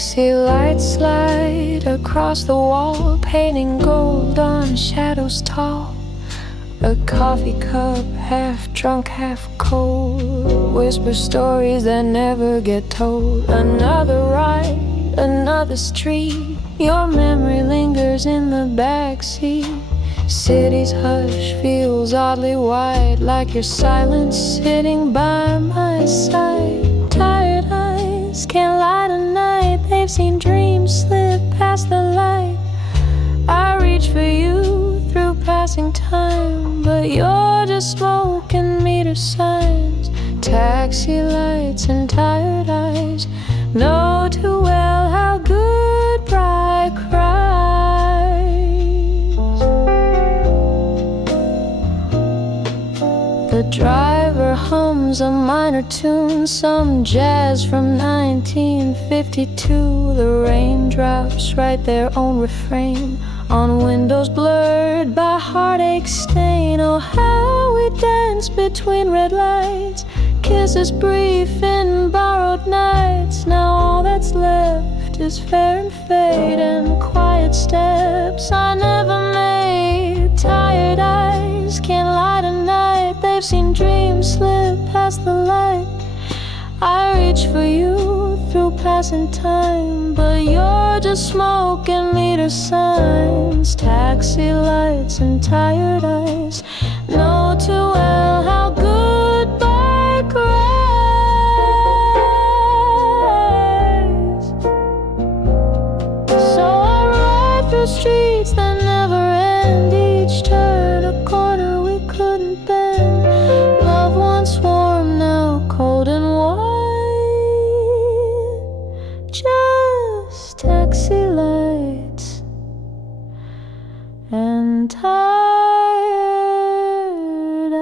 Taxi lights slide across the wall, painting gold on shadows tall. A coffee cup, half drunk, half cold, whisper stories that never get told. Another ride, another street, your memory lingers in the backseat. City's hush feels oddly wide, like your silence sitting by my side. Tired eyes can't light a night, they've seen dreams slip past the light. I reach for you through passing time, but you're just smoke and meter signs. Taxi lights and tired eyes know too well how goodbye cries. The driver hums a minor tune, some jazz from 1952. The raindrops write their own refrain on windows blurred by heartache stain. Oh, how we dance between red lights, kisses brief in borrowed nights. Now all that's left is fair and fade and quiet steps I never made. Tired eyes can't light a night, they've seen dreams slip past the light. I reach for you through passing time, but you're just smoke and meter signs. Taxi lights and tired eyes know too well how goodbye cries. So I ride through streets that never end, each turn a corner we couldn't bend. Love once warm, now cold and white. Just taxi lights and tired eyes.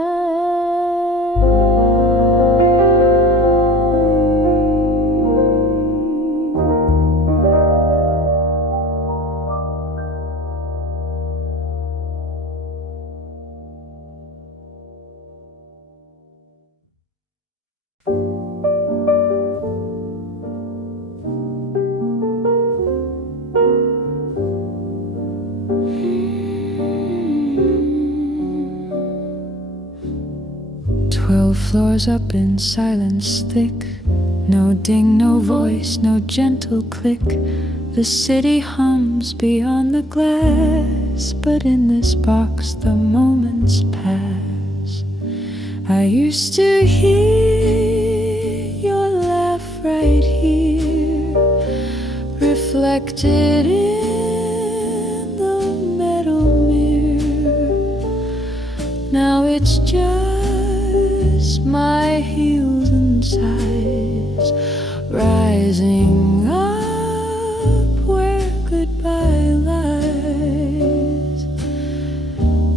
Floors up in silence thick, no ding, no voice, no gentle click. The city hums beyond the glass, but in this box the moments pass. I used to hear your laugh right here, reflected in the metal mirror. Now it's just my heels and sighs rising up where goodbye lies.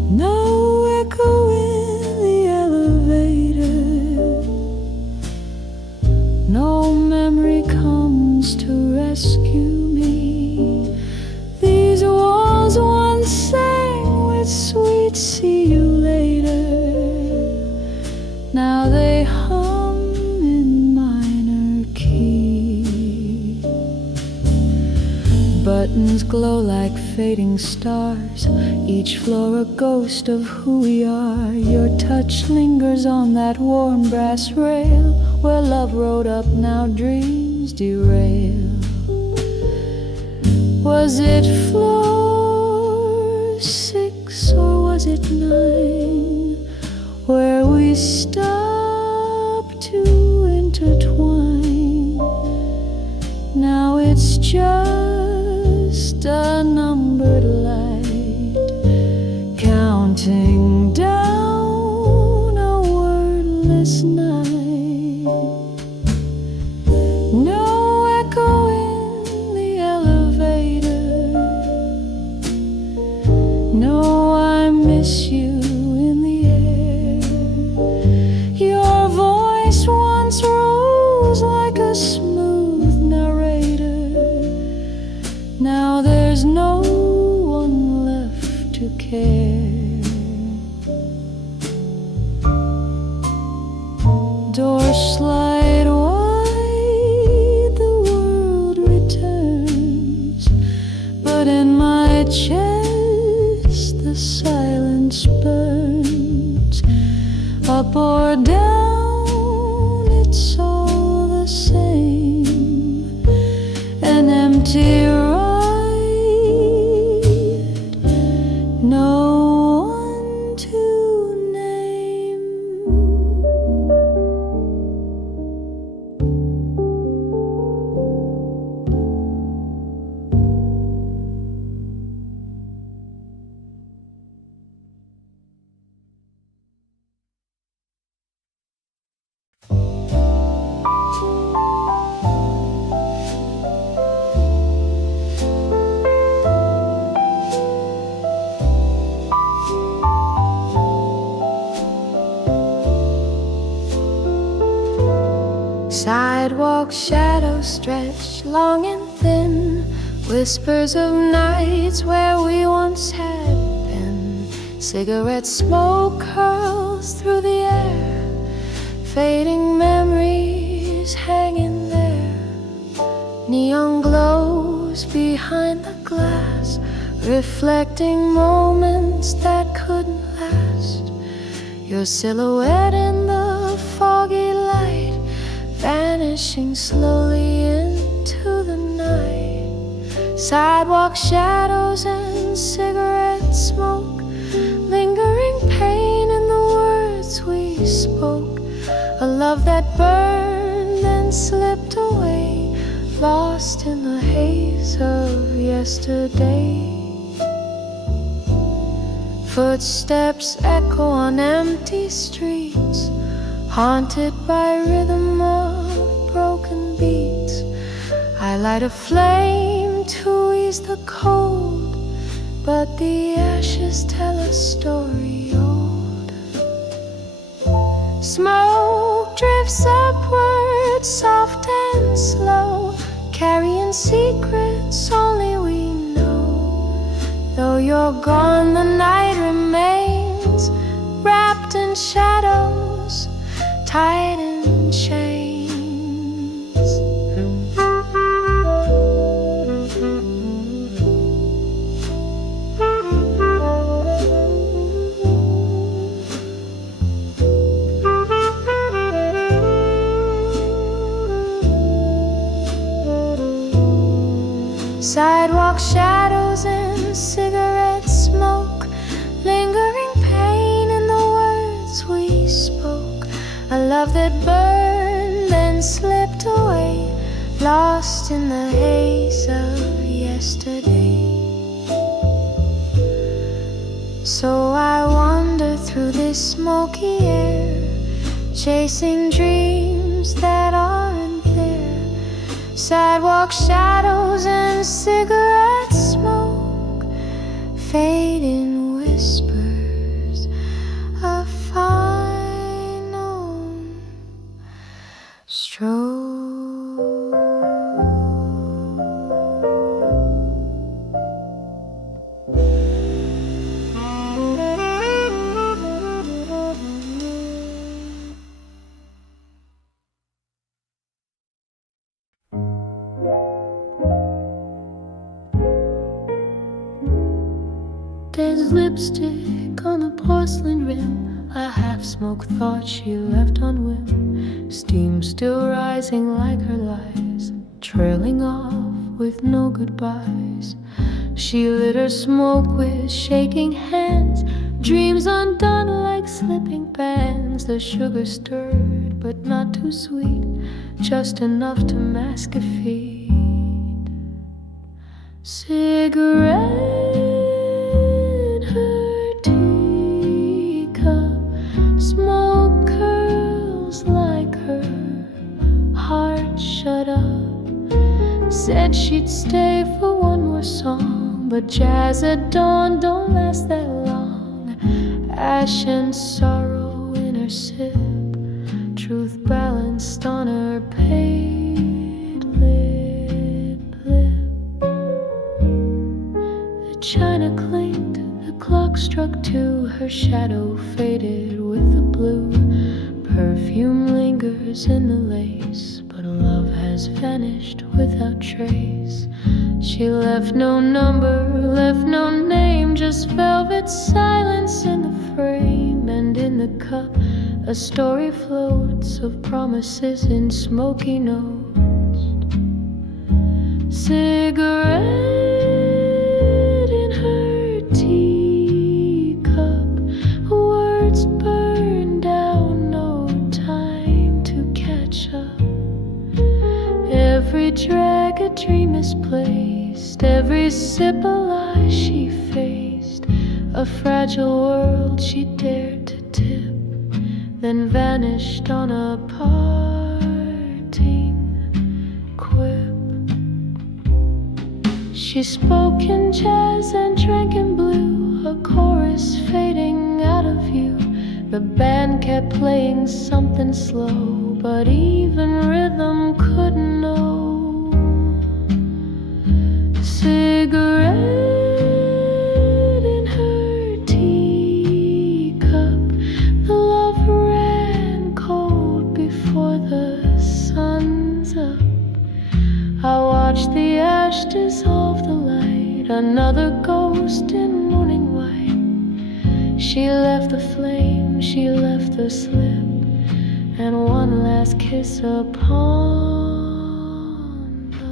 No echo in the elevator, no memory comes to rescue me. These walls once sang with sweet see you later, now they hum in minor key. Buttons glow like fading stars, each floor a ghost of who we are. Your touch lingers on that worn brass rail, where love rode up, now dreams derail. Was it floor 6 or was it 9, where we stopped to intertwine? Now it's just a numbered light, counting down a wordless night. No echo in the elevator, no I miss you in the air. Your voice once rose like a smooth narrator, now there's no one left to care. Doors slide wide, the world returns. foot in my chest, the silence burns. Up or down, it's all the same. An empty ride, no one to name. Sidewalk shadows stretch long and thin, whispers of nights where we once had been. Cigarette smoke curls through the air, fading memories hanging there. Neon glows behind the glass, reflecting moments that couldn't last. Your silhouette in the foggy light, vanishing slowly into the night. Sidewalk shadows and cigarette smoke, lingering pain in the words we spoke. A love that burned and slipped away, lost in the haze of yesterday. Footsteps echo on empty streets, haunted by rhythm of broken beats. I light a flame to ease the cold, but the ashes tell a story old. Smoke drifts upward, soft and slow, carrying secrets only we know. Though you're gone, the night remains, wrapped in shadows, tied in chains. Sidewalk shadows and cigarette smoke, lingering pain in the words we spoke. A love that burned and slipped away, lost in the haze of yesterday. So I wander through this smoky air, chasing dreams that aren't there. Sidewalk shadows and cigarette smoke, fading whispers of final stroke. There's lipstick on the porcelain rim, a half-smoked thought she left on whim. Steam still rising like her lies, trailing off with no goodbyes. She lit her smoke with shaking hands, dreams undone like slipping bands. The sugar stirred, but not too sweet, just enough to mask a feed. Cigarette, her teacup, smoke curls like her heart shut up. Said she'd stay for one more song, but jazz at dawn don't last that long. Ash and sorrow in her sip, truth balanced on her pale lip. The china clinked, the clock struck 2, her shadow faded with the blue. Perfume lingers in the lace, but love has has vanished without trace. She left no number, left no name, just velvet silence in the frame. And in the cup a story floats of promises in smoky notes. Cigarette in her teacup, words burned down, no time to catch up. Every drag a dream is placed, every sip a lie she faced. A fragile world she dared to tip, then vanished on a parting quip. She spoke in jazz and drank in blue, a chorus fading out of view. The band kept playing something slow, but even rhythm couldn't know. Cigarette in her teacup, the love ran cold before the sun's up. I watched the ash dissolve the light, another ghost in morning white. She left the flame, she left the slip, and one last kiss upon the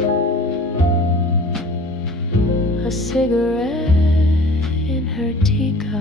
lip. A cigarette in her teacup.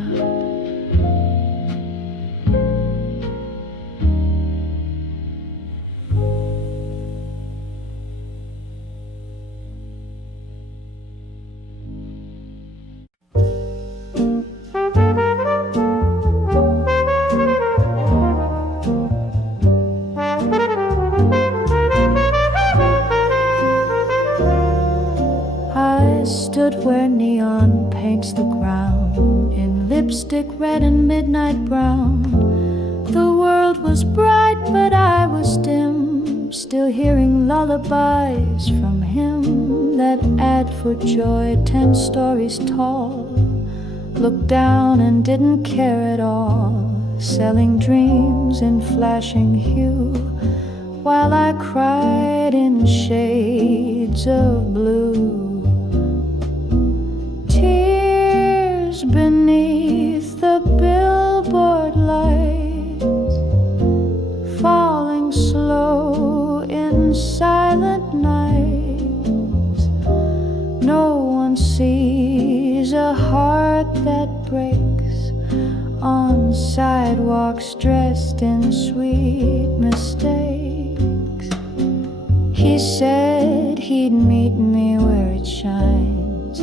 Stood where neon paints the ground in lipstick red and midnight brown. The world was bright, but I was dim, still hearing lullabies from him that ad for joy 10 stories tall. Looked down and didn't care at all, selling dreams in flashing hue, while I cried in shades of blue. Tears beneath the billboard lights, falling slow in silent nights. No one sees a heart that breaks on sidewalks dressed in sweet mistakes. He said he'd meet me where it shines,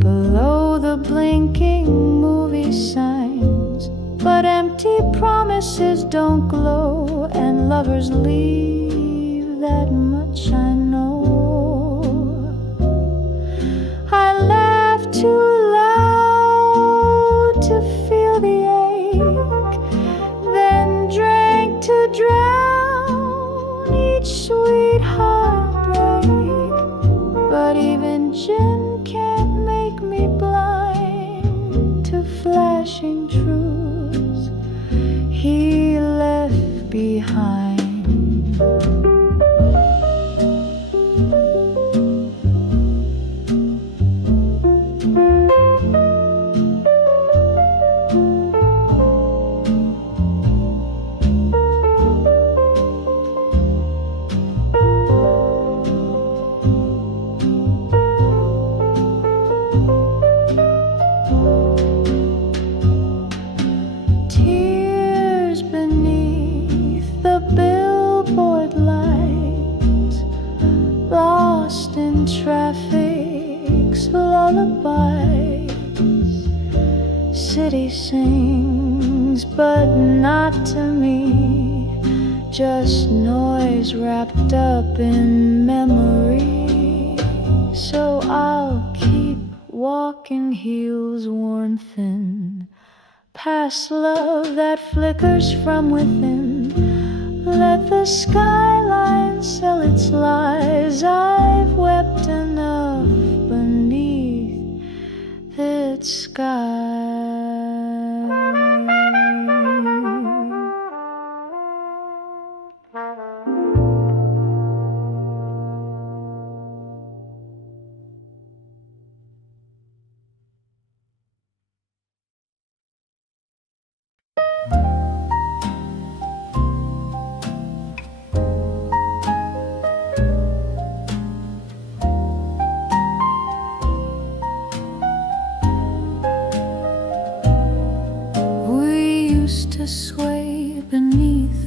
below the blinking movie signs. But empty promises don't glow, and lovers leave, that much I know. I laughed too loud to feel the ache, then drank to drown each sweet heartbreak. But even gin can't make me blind to flashing truths he left behind. City sings, but not to me, just noise wrapped up in memory. So I'll keep walking, heels worn thin, past love that flickers from within. Let the skyline sell its lies. I've wept enough beneath its sky.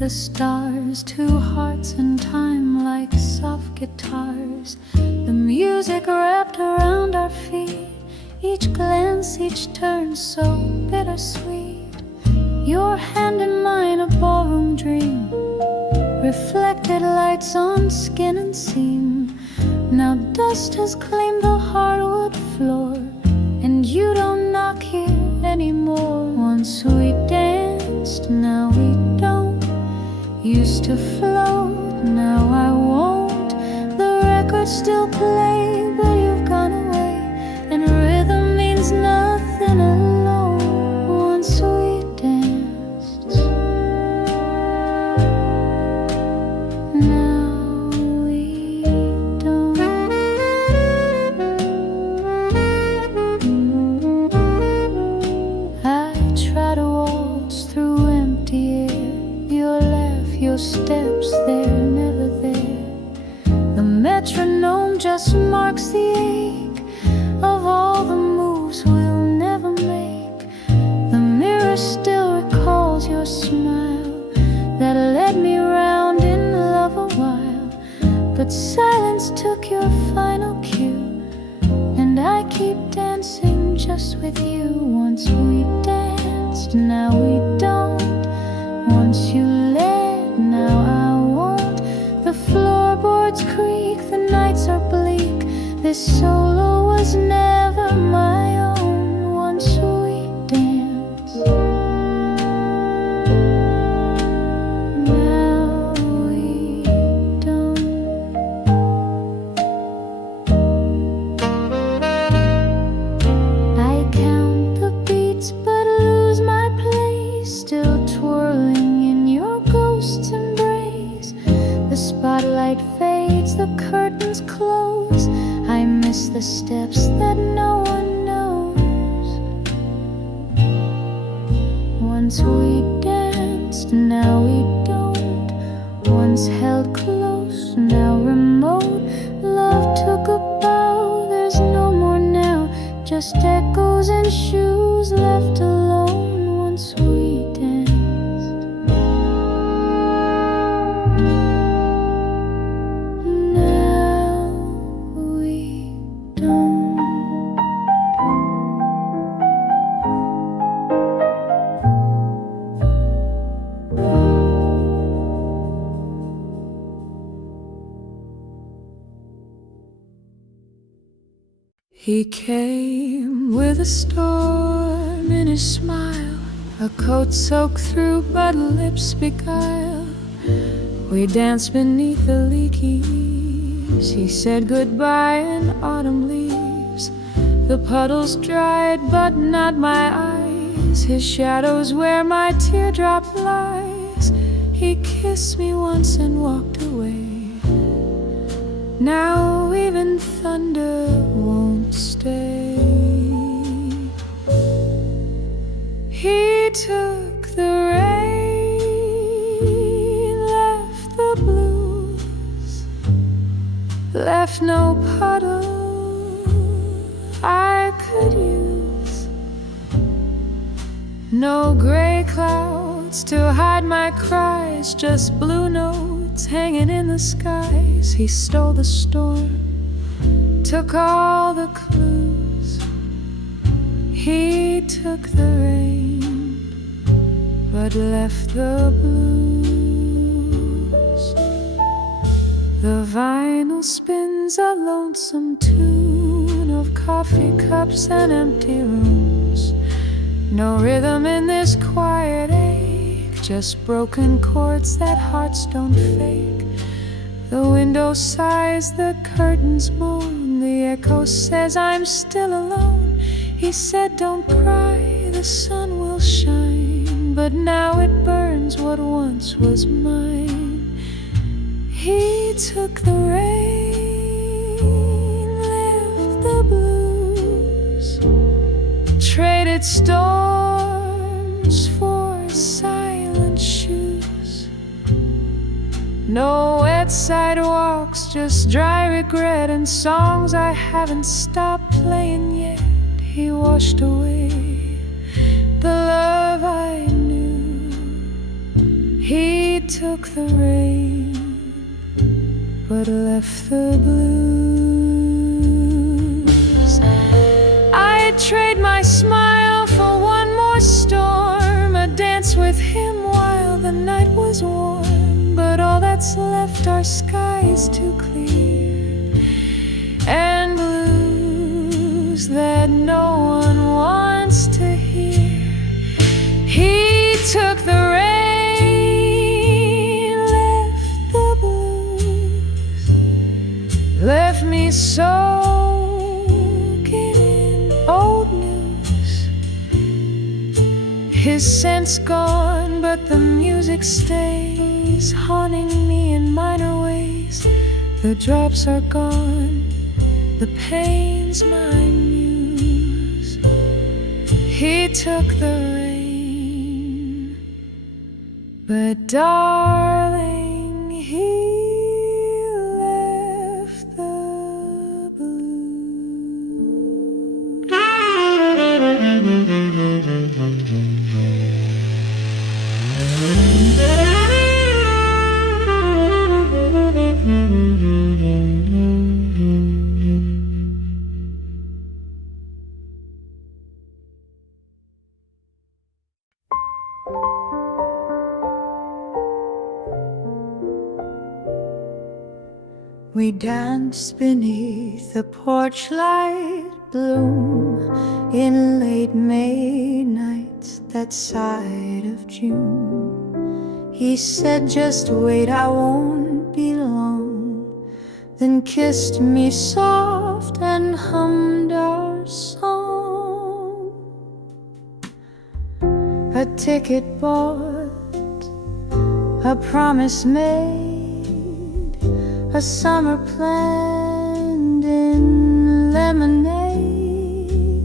the stars, two hearts in time like soft guitars. The music wrapped around our feet, each glance, each turn so bittersweet. Your hand in mine, a ballroom dream, reflected lights on skin and seam. Now dust has claimed the hardwood floor, and you don't knock here anymore. Once we danced, now we don't. Used to float, now I won't. The records still play, but you've gone away, and rhythm means nothing alone. Once we danced, now we don't. I try to waltz through empty air, your laugh, your steps, they're never there. The metronome just marks the ache of all the moves we'll never make. The mirror still recalls your smile that led me round in love a while. But silence took your final cue, and I keep dancing just with you. Once we danced, now we don't. Once you led, now I won't. The floorboards creak, the nights are bleak. This solo was never my own. Once we danced, now we don't. I count the beats but lose my place, still twirling in your ghost's embrace. The spotlight fades, the curtains close. I miss the steps that no one knows. Once we danced, now we don't. Once held close, now remote. Love took a bow, there's no more now. Just echoes and shoes left alone. Once we danced. He came with a storm in his smile, a coat soaked through but lips beguile. We danced beneath the leaky eaves. He said goodbye in autumn leaves. The puddles dried but not my eyes. His shadow's where my teardrop lies. He kissed me once and walked away. Now even thunder won't stay. He took the rain, left the blues, left no puddle I could use, no gray clouds to hide my cries, just blue notes hanging in the skies. He stole the storm, took all the clues. He took the rain, but left the blues. The vinyl spins a lonesome tune of coffee cups and empty rooms. No rhythm in this quiet ache, just broken chords that hearts don't fake. The window sighs, the curtains moan, the echo says I'm still alone. He said don't cry, the sun will shine, but now it burns what once was mine. He took the rain, left the blues, traded storms for silent shoes. No wet sidewalks, just dry regret and songs I haven't stopped playing yet. He washed away the love I knew. He took the rain, but left the blues. I'd trade my smile for one more storm, a dance with him while the night was warm. But all that's left are skies too clear, and blues that no one wants to hear. He took the rain, left the blues, left me soaking in old news. His scent's gone, but the music stays, haunting me in minor ways. The drops are gone, the pain's my muse. He took the rain, but darling, he left the blue. We danced beneath the porch light bloom in late May nights, that side of June. He said, just wait, I won't be long, then kissed me soft and hummed our song. A ticket bought, a promise made, a summer planned in lemonade.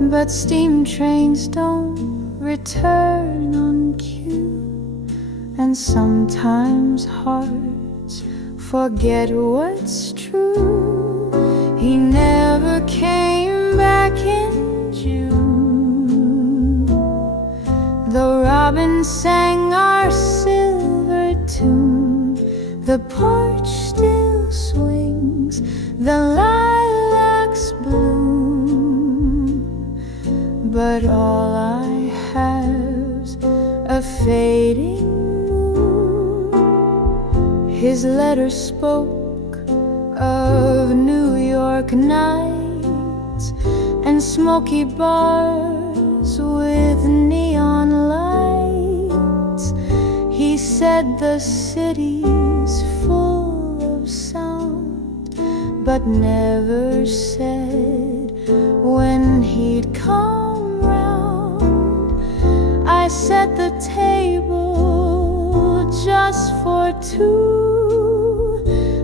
But steam trains don't return on cue, and sometimes hearts forget what's true. He never came back in June, though robins sang our silver tune. The porch still swings, the lilacs bloom, but all I have's a fading moon. His letter spoke of New York nights and smoky bars with neon lights. He said the city's full of sound, but never said when he'd come round. I set the table just for two.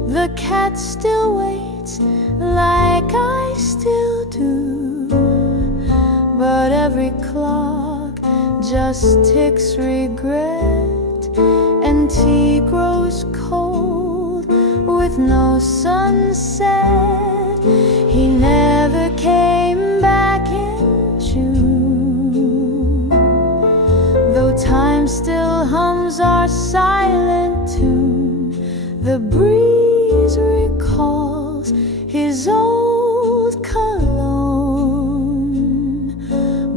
The cat still waits like I still do, but every clock just ticks regret, and tea grows cold with no sunset. He never came back in June, though time still hums our silent tune. The breeze recalls his old cologne,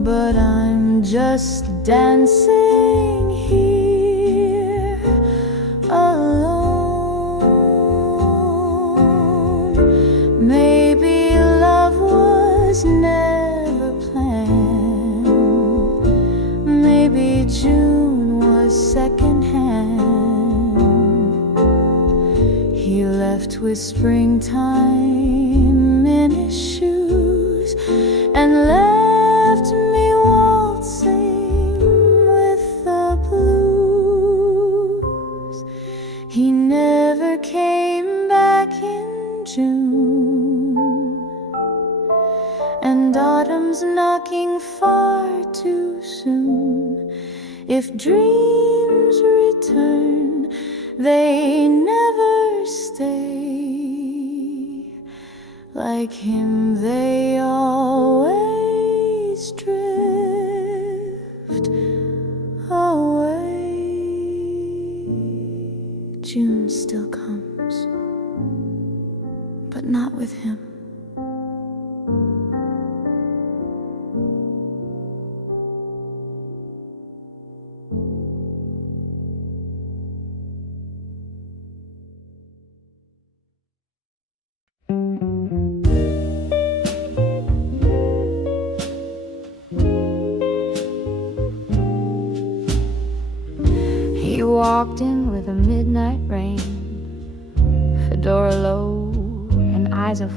but I'm just dancing here alone. Maybe love was never planned, maybe June was secondhand. He left with springtime in his shoes and left me waltzing with the blues. He never came back in June, and autumn's knocking far too soon. If dreams return, they never stay. Like him, they always drift away.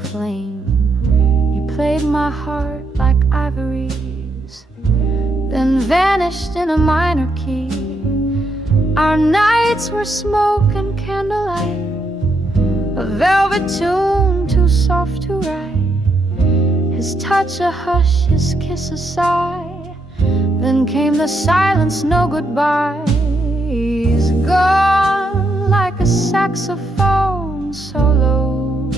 flame. You played my heart like ivories, then vanished in a minor key. Our nights were smoke and candlelight, a velvet tune too soft to write. His touch a hush, his kiss a sigh, then came the silence, no goodbye. He's gone like a saxophone solo,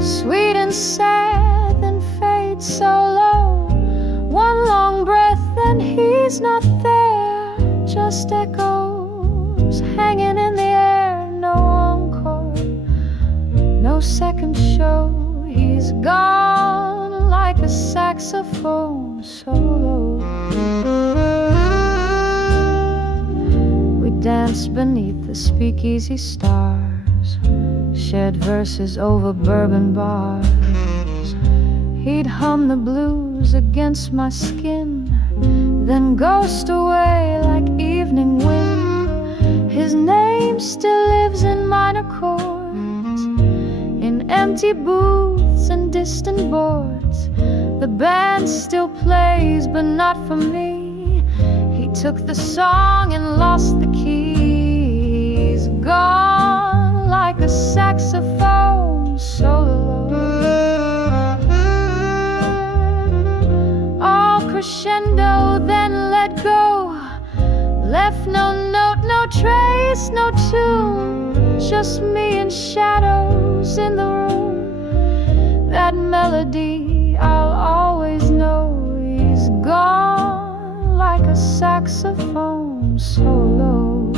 sweet and sad, then fades so low. One long breath and he's not there, just echoes hanging in the air. No encore, no second show. He's gone like a saxophone solo. We danced beneath the speakeasy stars, shared verses over bourbon bars. He'd hum the blues against my skin, then ghost away like evening wind. His name still lives in minor chords, in empty booths and distant boards. The band still plays, but not for me. He took the song and lost the keys. Gone like a saxophone solo, all crescendo, then let go. Left no note, no trace, no tune, just me and shadows in the room. That melody I'll always know. He's gone like a saxophone solo.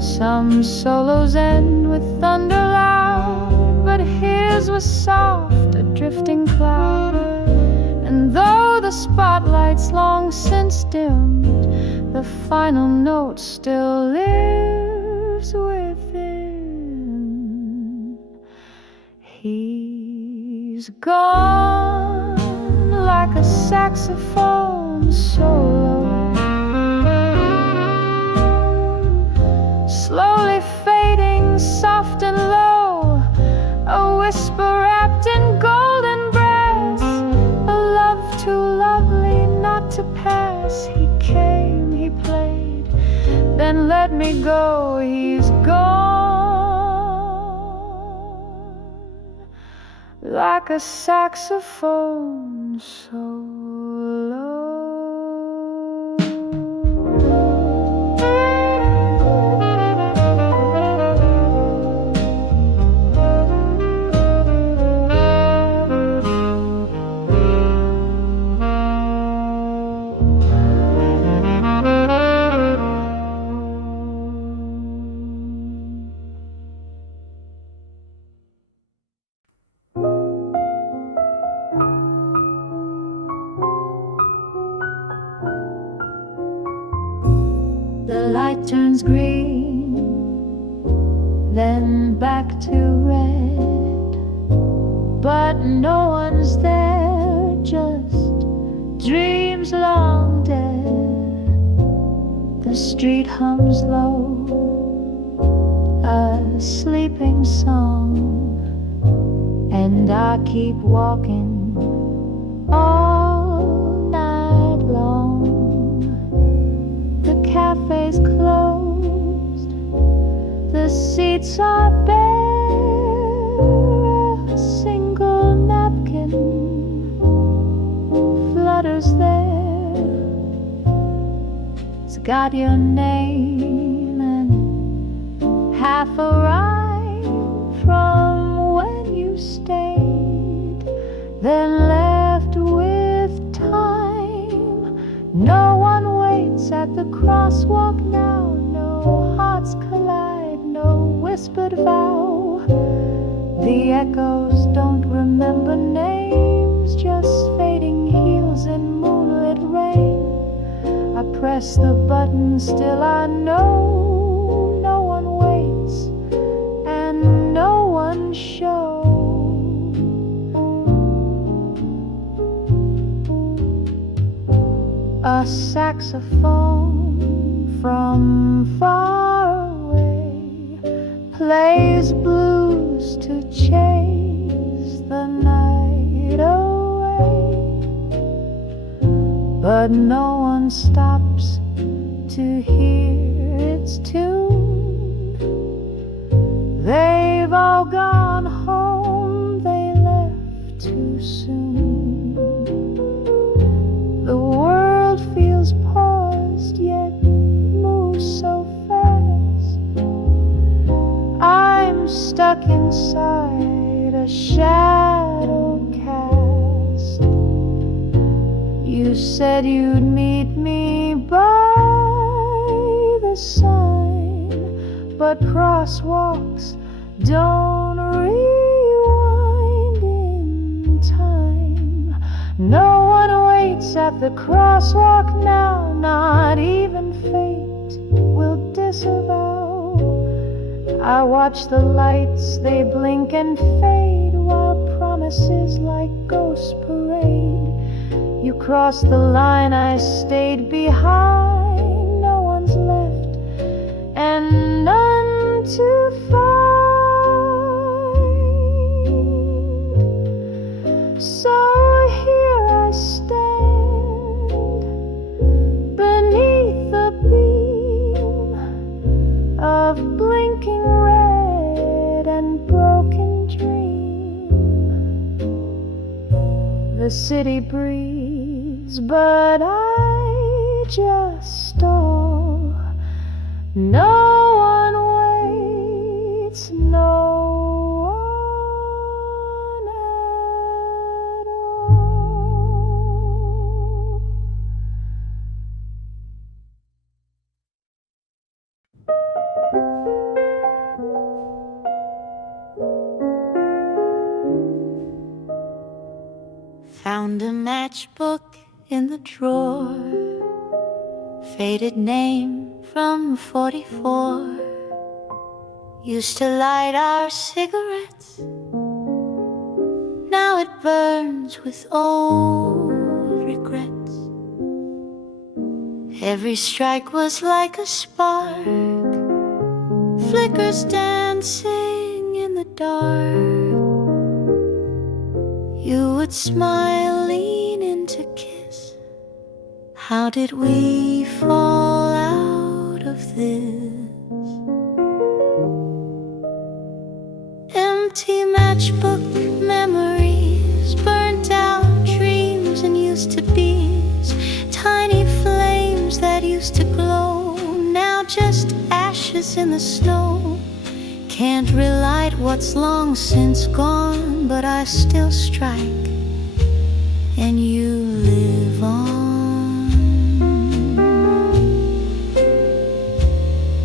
Some solos end with thunder loud, but his was soft, a drifting cloud. And though the spotlight's long since dimmed, the final note still lives within. He's gone like a saxophone solo, slowly fading, soft and low, a whisper wrapped in golden brass, a love too lovely not to pass. He came, he played, then let me go. He's gone like a saxophone solo. The light turns green, then back to red, but no one's there, just dreams long dead. The street hums low, a sleeping song, and I keep walking all night long. The cafe's closed, the seats are bare, a single napkin flutters there. It's got your name and half a rhyme from when you stayed, then left with time. No one waits at the crosswalk now, no hearts collide, no whispered vow. The echoes don't remember names, just fading heels in moonlit rain. I press the button, still I know no one waits and no one shows. A saxophone from far away plays blues to chase the night away, but no one stops to hear its tune. They've all gone home, they left too soon. The world feels paused, yet moves so fast. I'm stuck inside a shadow cast. You said you'd meet me by the sign, but crosswalks don't rewind in time. No one waits at the crosswalk now, not even fate will disavow. I watch the lights, they blink and fade, while promises like ghosts parade. You crossed the line, I stayed behind. No one's left and none to find. So here I stand beneath the beam of blinking red and broken dream. The city breathes, but I just stall. No one waits, no one at all. Found a matchbook in the drawer, faded name from 44. Used to light our cigarettes, now it burns with old regrets. Every strike was like a spark, flickers dancing in the dark. You would smile, lean in to kiss. How did we fall out of this? Empty matchbook memories, burnt out dreams and used to be's. Tiny flames that used to glow, now just ashes in the snow. Can't relight what's long since gone, but I still strike and you live on.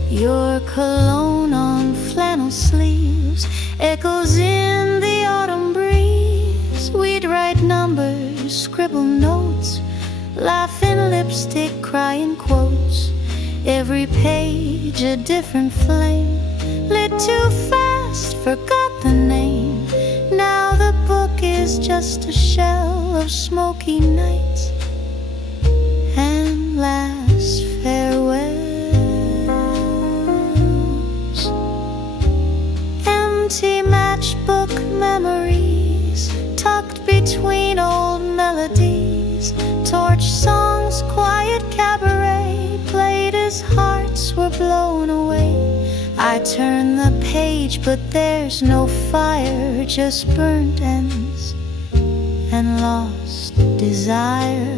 Your cologne on flannel sleeves echoes in the autumn breeze. We'd write numbers, scribble notes, laugh in lipstick, cry in quotes. Every page a different flame, lit too fast, forgot the name. Now the book is just a shell of smoky nights and last farewells. Empty matchbook memories, tucked between old melodies. Torch songs, quiet cabaret, played as hearts were blown away. I turn the page, but there's no fire, just burnt ends and lost desire.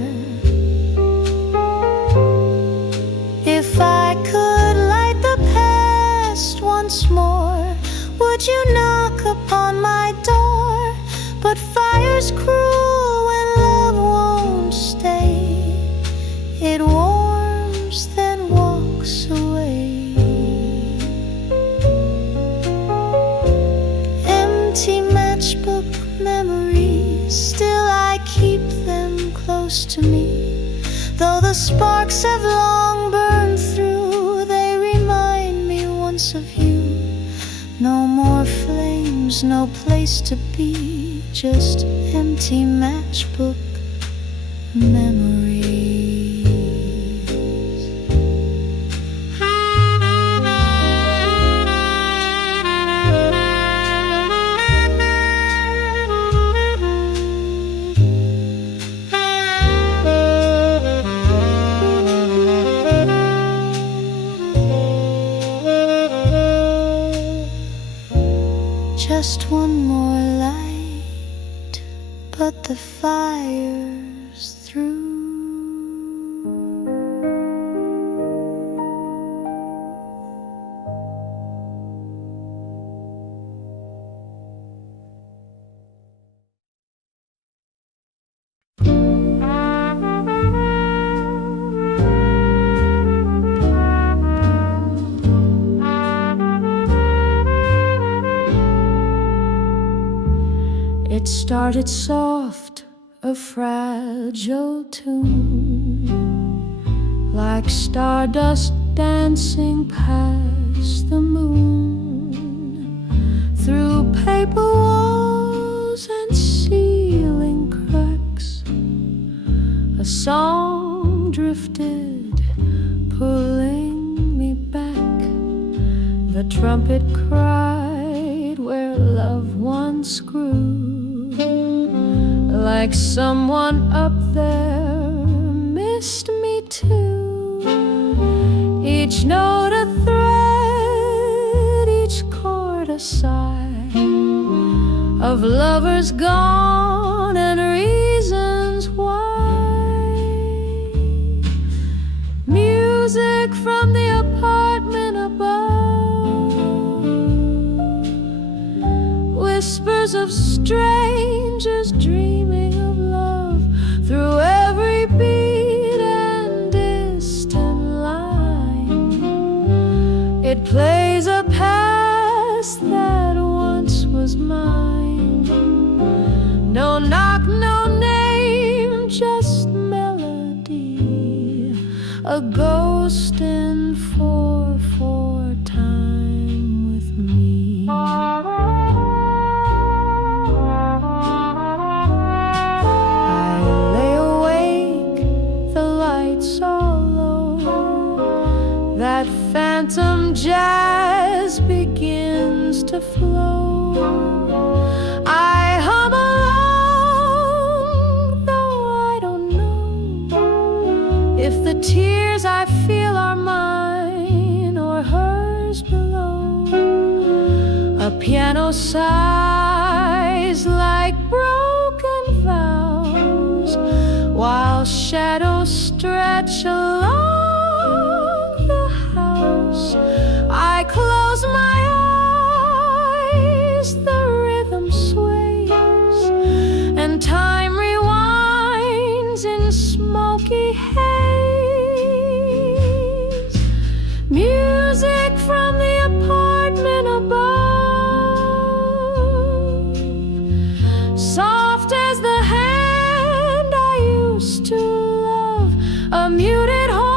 If I could light the past once more, would you knock upon my door? But fire's cruel when love won't stay. It warms, then walks away. Empty matchbook memories, still I keep them close to me. Though the sparks have long burned through, they remind me once of you. No more flames, no place to be, just empty matchbook memories. Just one more light, but the fire's through. It started soft, a fragile tune, like stardust dancing past the moon, through paper walls and ceiling cracks. A song drifted, pulling me back. The trumpet cried where love once grew, like someone up there missed me too. Each note a thread, each chord a sigh, of lovers gone and reasons why. Music from the apartment above, whispers of strangers dreaming of love, through every beat and distant line. It plays a past that once was mine. No knock, no name, just melody, a ghost in 4/4 time with me. That phantom jazz begins to flow. I hum along, though I don't know if the tears I feel are mine or hers below. A piano sighs like broken vows, while shadows stretch along. I close my eyes, the rhythm sways, and time rewinds in smoky haze. Music from the apartment above, soft as the hand I used to love, a muted horn,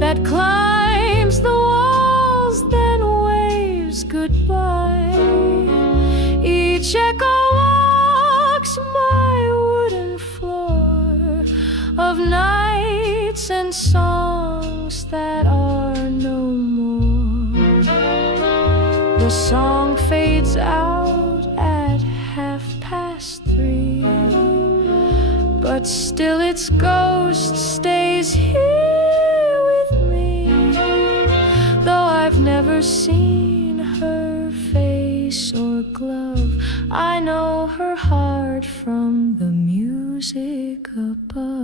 that climbs the walls, then waves goodbye. Each echo walks my wooden floor of nights and songs that are no more. The song fades out at 3:30, but still its ghost stays here. I've never seen her face or glove, I know her heart from the music above.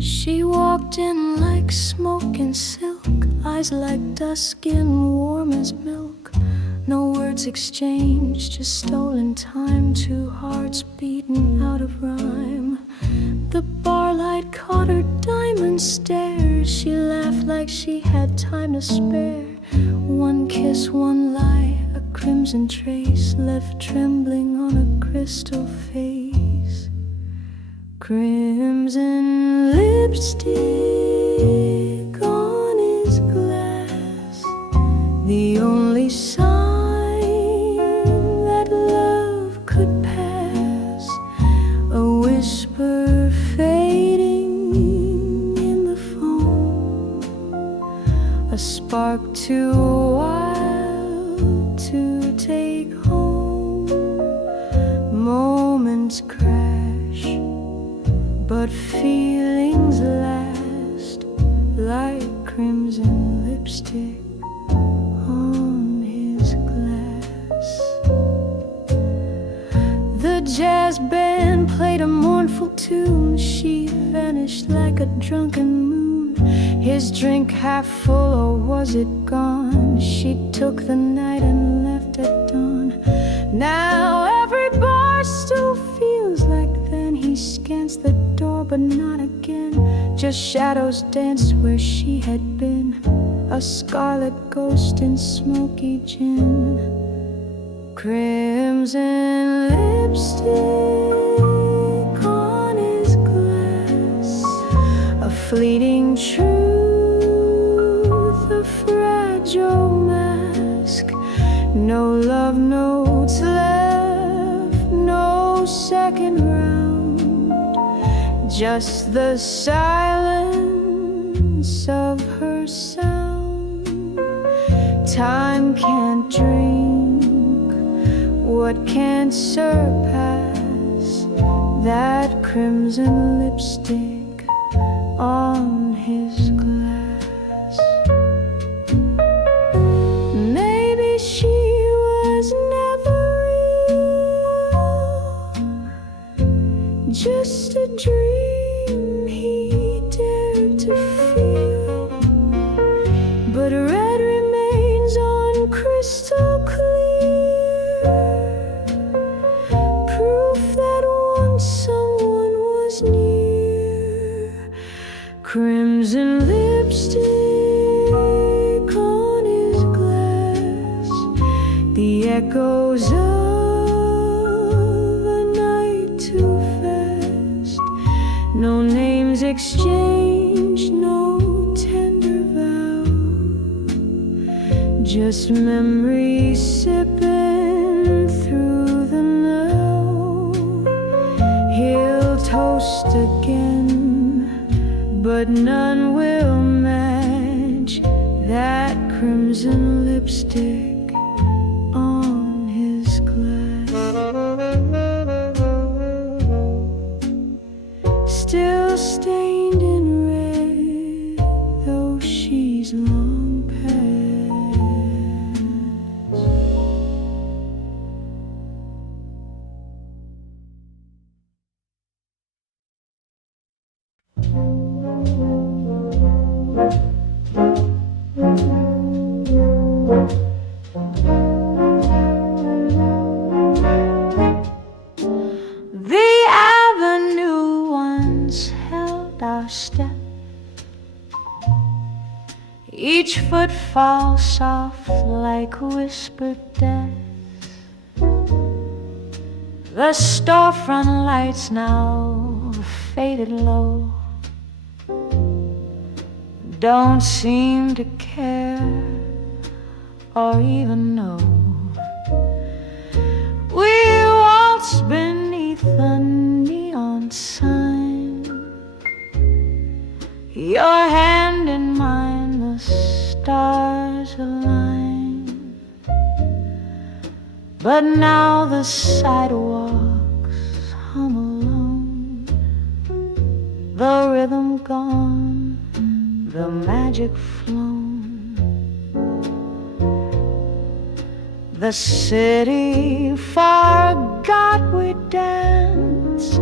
She walked in like smoke and silk, eyes like dusk, skin warm as milk. No words exchanged, just stolen time, two hearts beaten out of rhyme. The bar light caught her diamond stare. She laughed like she had time to spare. One kiss, one lie, a crimson trace left trembling on a crystal face. Crimson lipstick on his glass, the only sign that love could pass. too wild to take home. Moments crash, but feelings last like crimson lipstick on his glass. The jazz band played a mournful tune. She vanished like a drunken moon. His drink half full, or was it gone? She took the night and left at dawn. Now every bar still feels like then. He scans the door, but not again. Just shadows danced where she had been, a scarlet ghost in smoky gin. Crimson lipstick on his glass, a fleeting truth, a fragile mask. No love notes left, no second round, just the silence of her sound. Time can't drink what can't surpass that crimson lipstick on his glass. Maybe she was never real, just a dream he dared to feel. But red remains on crystal clear, proof that once someone was near. Crimson lipstick on his glass, the echoes of a night too fast. No names exchanged, no tender vow, just memory sipping through the now. He'll toast again, but none will match that crimson lipstick on his glass. Still stained in red, though she's long past. The avenue once held our step, each footfall soft like whispered death. The storefront lights now faded low, don't seem to care or even know. We waltz beneath the neon sign, your hand in mine, the stars align. But now the sidewalks hum alone, the rhythm gone, the magic flown. The city forgot we dance,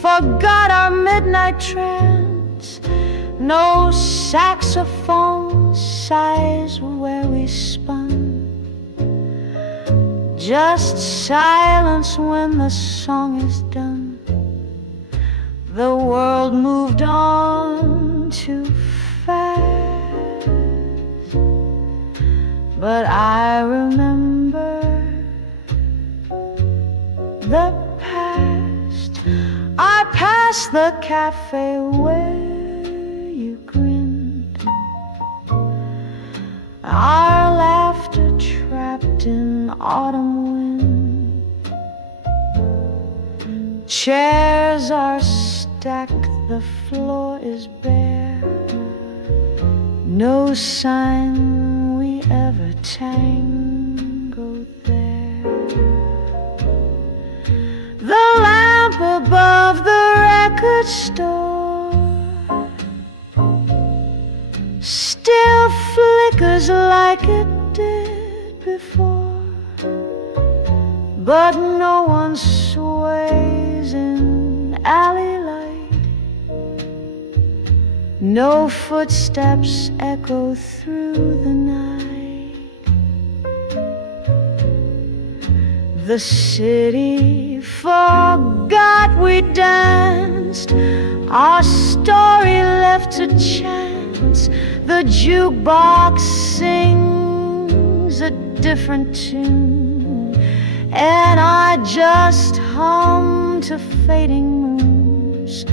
forgot our midnight trance. No saxophone sighs where we spun, just silence when the song is done. The world moved on too fast, but I remember the past. I passed the cafe where you grinned, our laughter trapped in autumn wind. Chairs are stacked, the floor is bare, no sign ever tangled there. The lamp above the record store still flickers like it did before, but no one sways in alley light. No footsteps echo through the night. The city forgot we danced, our story left to chance. The jukebox sings a different tune, and I just hum to fading moons.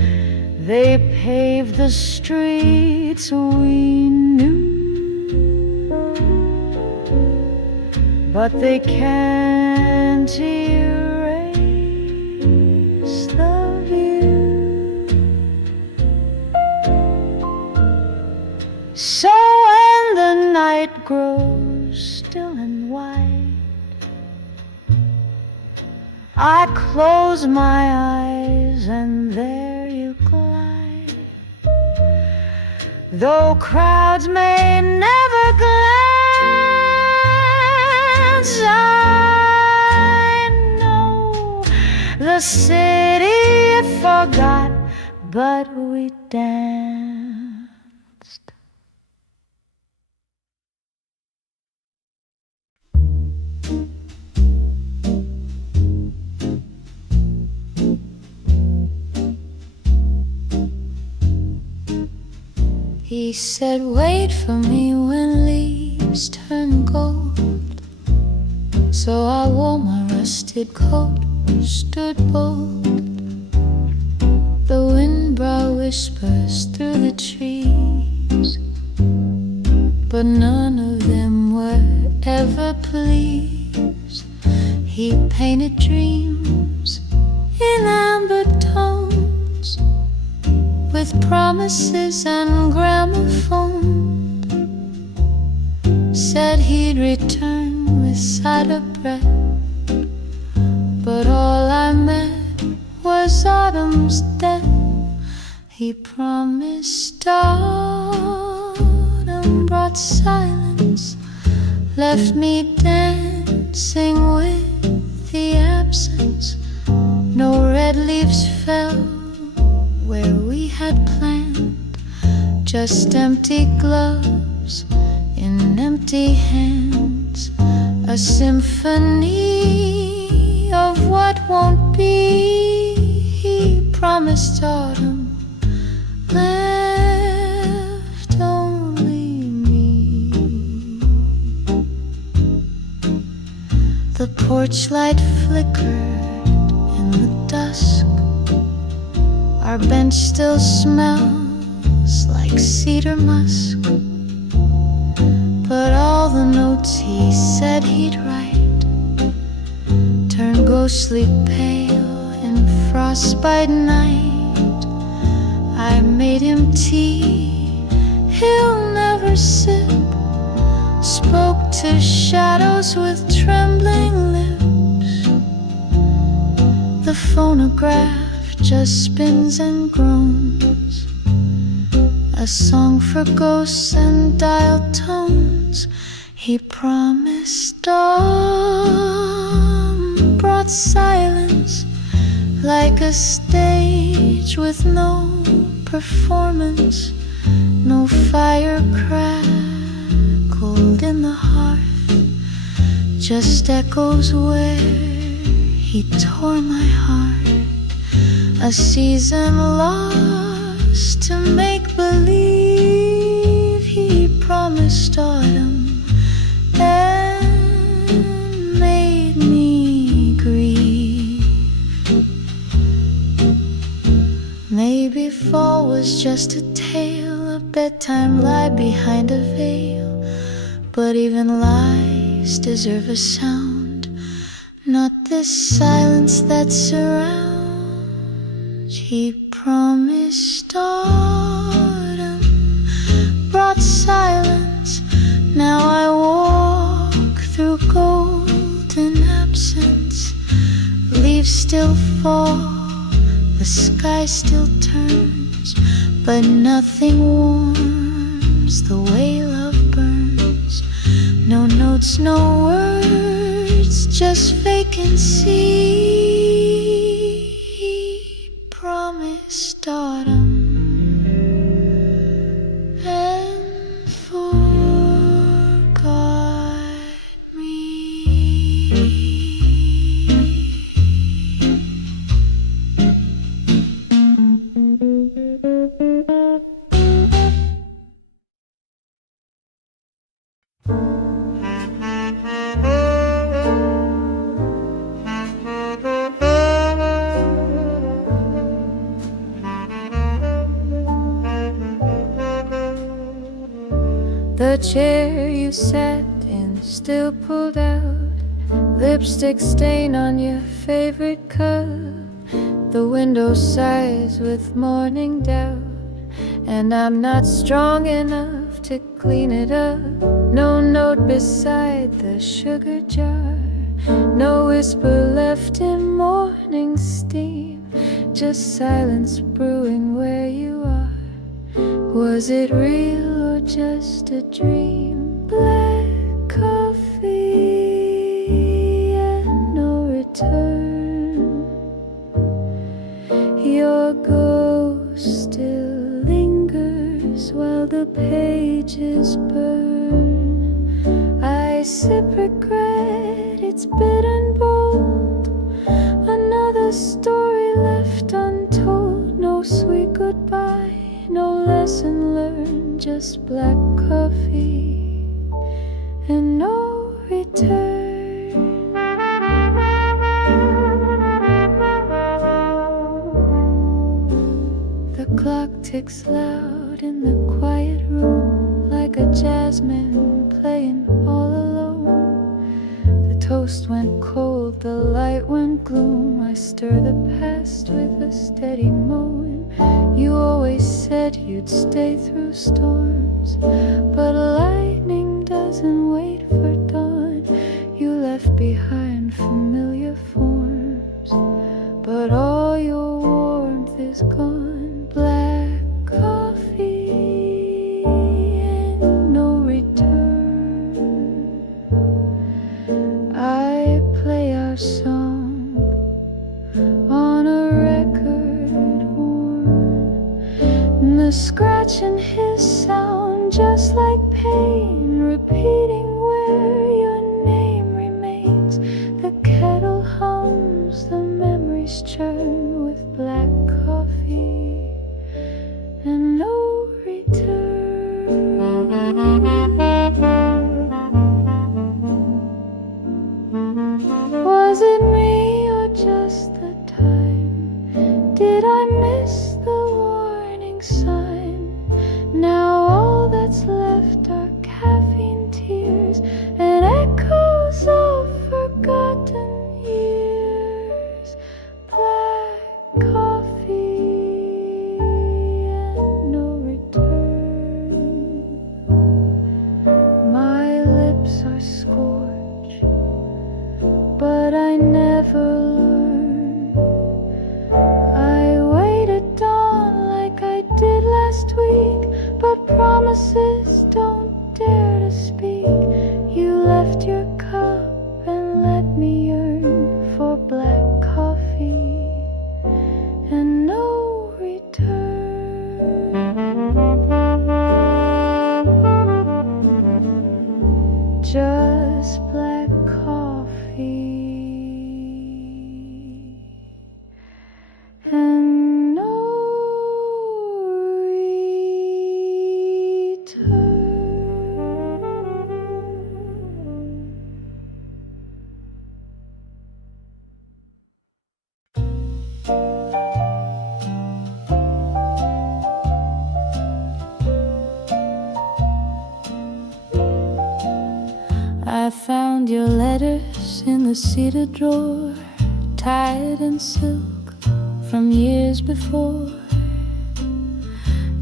They paved the streets we knew, but they can't erase the view. So when the night grows still and white, I close my eyes and there you glide. Though crowds may never glance, I know the city forgot, but we danced. He said, wait for me when leaves turn gold. So I wore my rusted coat, stood bold. The windbrow whispers through the trees, but none of them were ever pleased. He painted dreams in amber tones, with promises and gramophone. Said he'd return with cider bread, but all I met was autumn's death. He promised autumn brought silence, left me dancing with the absence. No red leaves fell where we had planned, just empty gloves in empty hands. A symphony of what won't be. He promised autumn, left only me. The porch light flickered in the dusk. Our bench still smells like cedar musk, but all the notes he said he'd write turn ghostly pale in frostbite night. I made him tea he'll never sip, spoke to shadows with trembling lips. The phonograph just spins and groans, a song for ghosts and dial tones. He promised dawn brought silence, like a stage with no performance. No fire crackled in the hearth, just echoes where he tore my heart. A season lost to make believe. He promised autumn and made me grieve. Maybe fall was just a tale, a bedtime lie behind a veil, but even lies deserve a sound, not this silence that surrounds. He promised autumn brought silence. Now I walk leaves still fall, the sky still turns, but nothing warms the way love burns. No notes, no words, just vacancy. Promised autumn and forgot me. The chair you sat in still pulled out, lipstick stain on your favorite cup. The window sighs with morning doubt, and I'm not strong enough to clean it up. No note beside the sugar jar, no whisper left in morning steam, just silence brewing where you are. Was it real or just a dream? Black coffee and no return. Your ghost still lingers while the pages burn. I sip regret, it's bitter and bold. Another story left untold. No sweet goodbye, no lesson learned, just black coffee and no return. The clock ticks loud in the quiet room, like a jazzman playing all alone. The toast went cold, the light went gloom. I stir the past with a steady moan. You always said you'd stay through storms, but lightning doesn't wait for dawn. You left behind familiar forms, but all your warmth is gone. Black coffee and no return. I play our song on a record horn. The scratch in his sound just like pain, repeating where your name remains. The kettle hums, the memories churn with black coffee and no return. Was it me or just the time? Did I miss the warning sign? Now all that's left are caffeine tears and echoes of forgotten years. Black coffee and no return. My lips are scorched, but I never learned. I waited dawn like I did last week, but promises don't dare to speak. You left your cup and let me yearn for black coffee and no return. Just black coffee and no return. I found your letters in the cedar drawer, tied in silk from years before.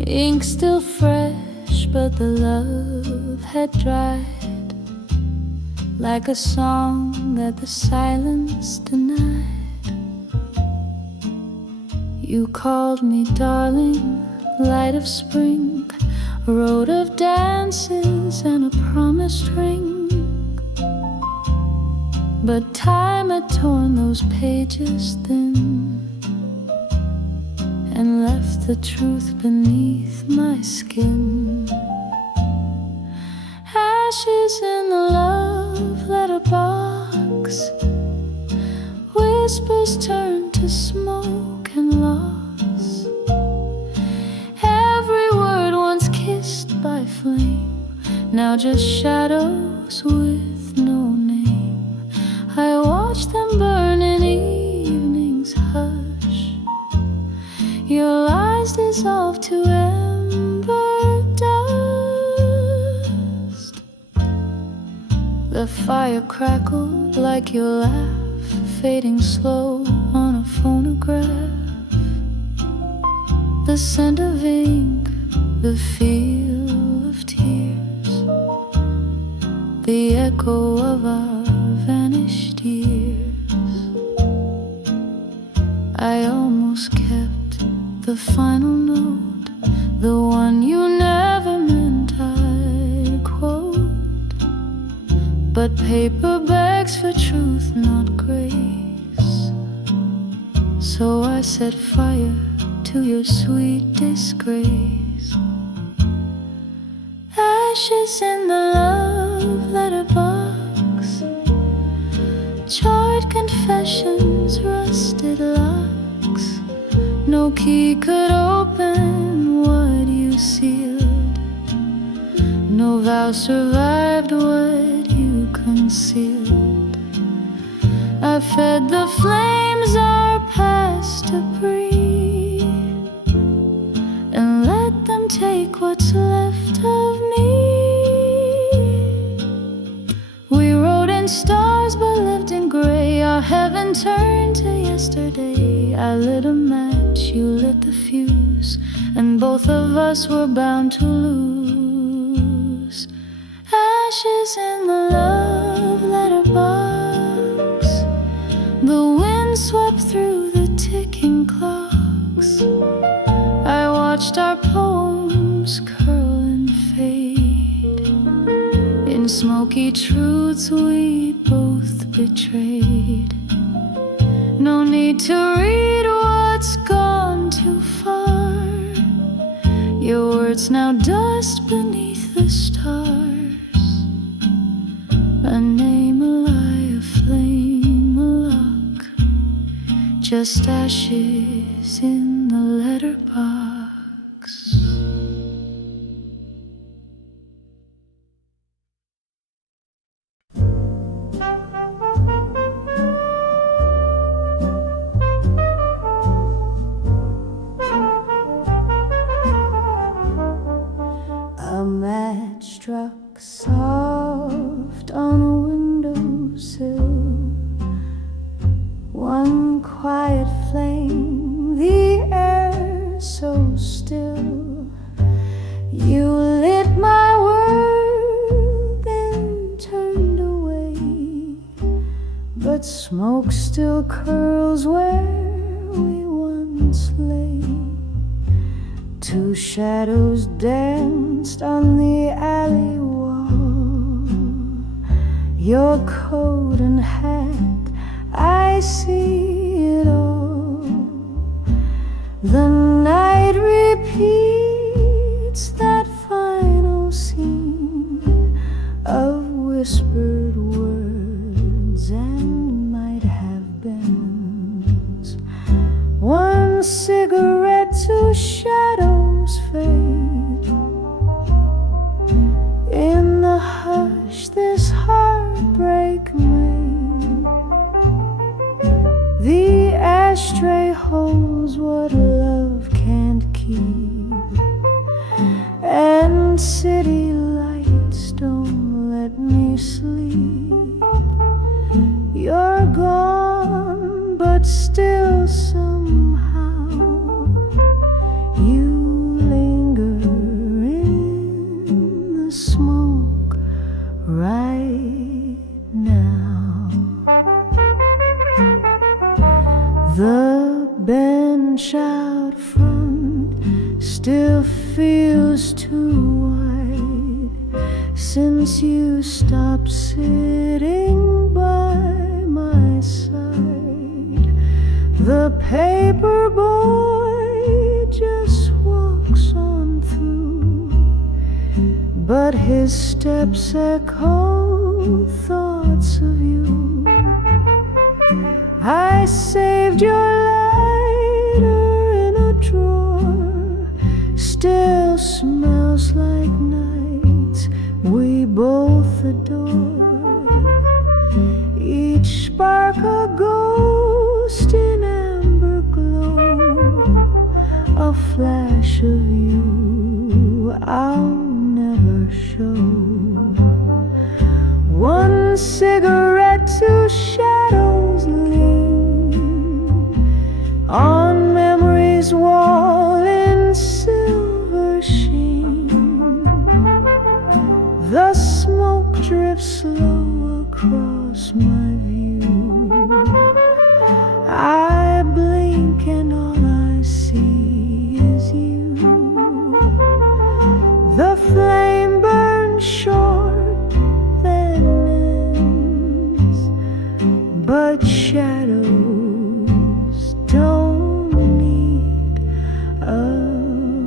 Ink still fresh, but the love had dried, like a song that the silence denied. You called me darling, light of spring, a road of dances and a promised ring. But time had torn those pages thin and left the truth beneath my skin. Ashes in the love letterbox, whispers turn to smoke and loss. Every word once kissed by flame, now just shadows with no name. I watch them burn in evening's hush. Your lies dissolve to ember dust. The fire crackled like your laugh, fading slow on a phonograph. The scent of ink, the feel of tears, the echo of our vanished years. I almost kept the final note, the one you never meant I'd quote. But paper begs for truth, not grace. So I set fire to your sweet disgrace. Ashes in the love letterbox, charred confessions, rusted locks. No key could open what you sealed. No vow survived what you concealed. I fed the flames our past to breathe, and let them take what's left of me. We rode in stars but lived in gray. Our heaven turned to yesterday. I lit a match, you lit the fuse, and both of us were bound to lose. Ashes in the love letterbox, the wind swept through the ticking clocks. I watched our poems curl and fade. In smoky truths we both betrayed. No need to read what's gone too far. Your words now dust beneath the stars. A name, a lie, a flame, a lock, just ashes in the letterbox. A match struck soft on a windowsill. One quiet flame, the air so still. You lit my world, then turned away. But smoke still curls where we once lay. Two shadows danced on the alley wall. Your coat and hat, I see it all. The night repeats that final scene of whispered words and might have beens. One cigarette, two shadows fade. In the hush this heartbreak made. The ashtray holds what love can't keep, and city lights don't let me sleep. You're gone, but still somehow you linger in the smoke right now. The bench I out front still feels too wide since you stopped sitting by my side. The paper boy just walks on through, but his steps echo thoughts of you. I saved your lighter in a drawer, still smells like nights we both adore. Each spark a ghost in amber glow, a flash of you I'll never show. One cigarette, two shadows lean on memory's wall in silver sheen. The smoke drifts slow across my view. I blink and all I see is you. The flame burns short, then ends, but shadows don't need amends.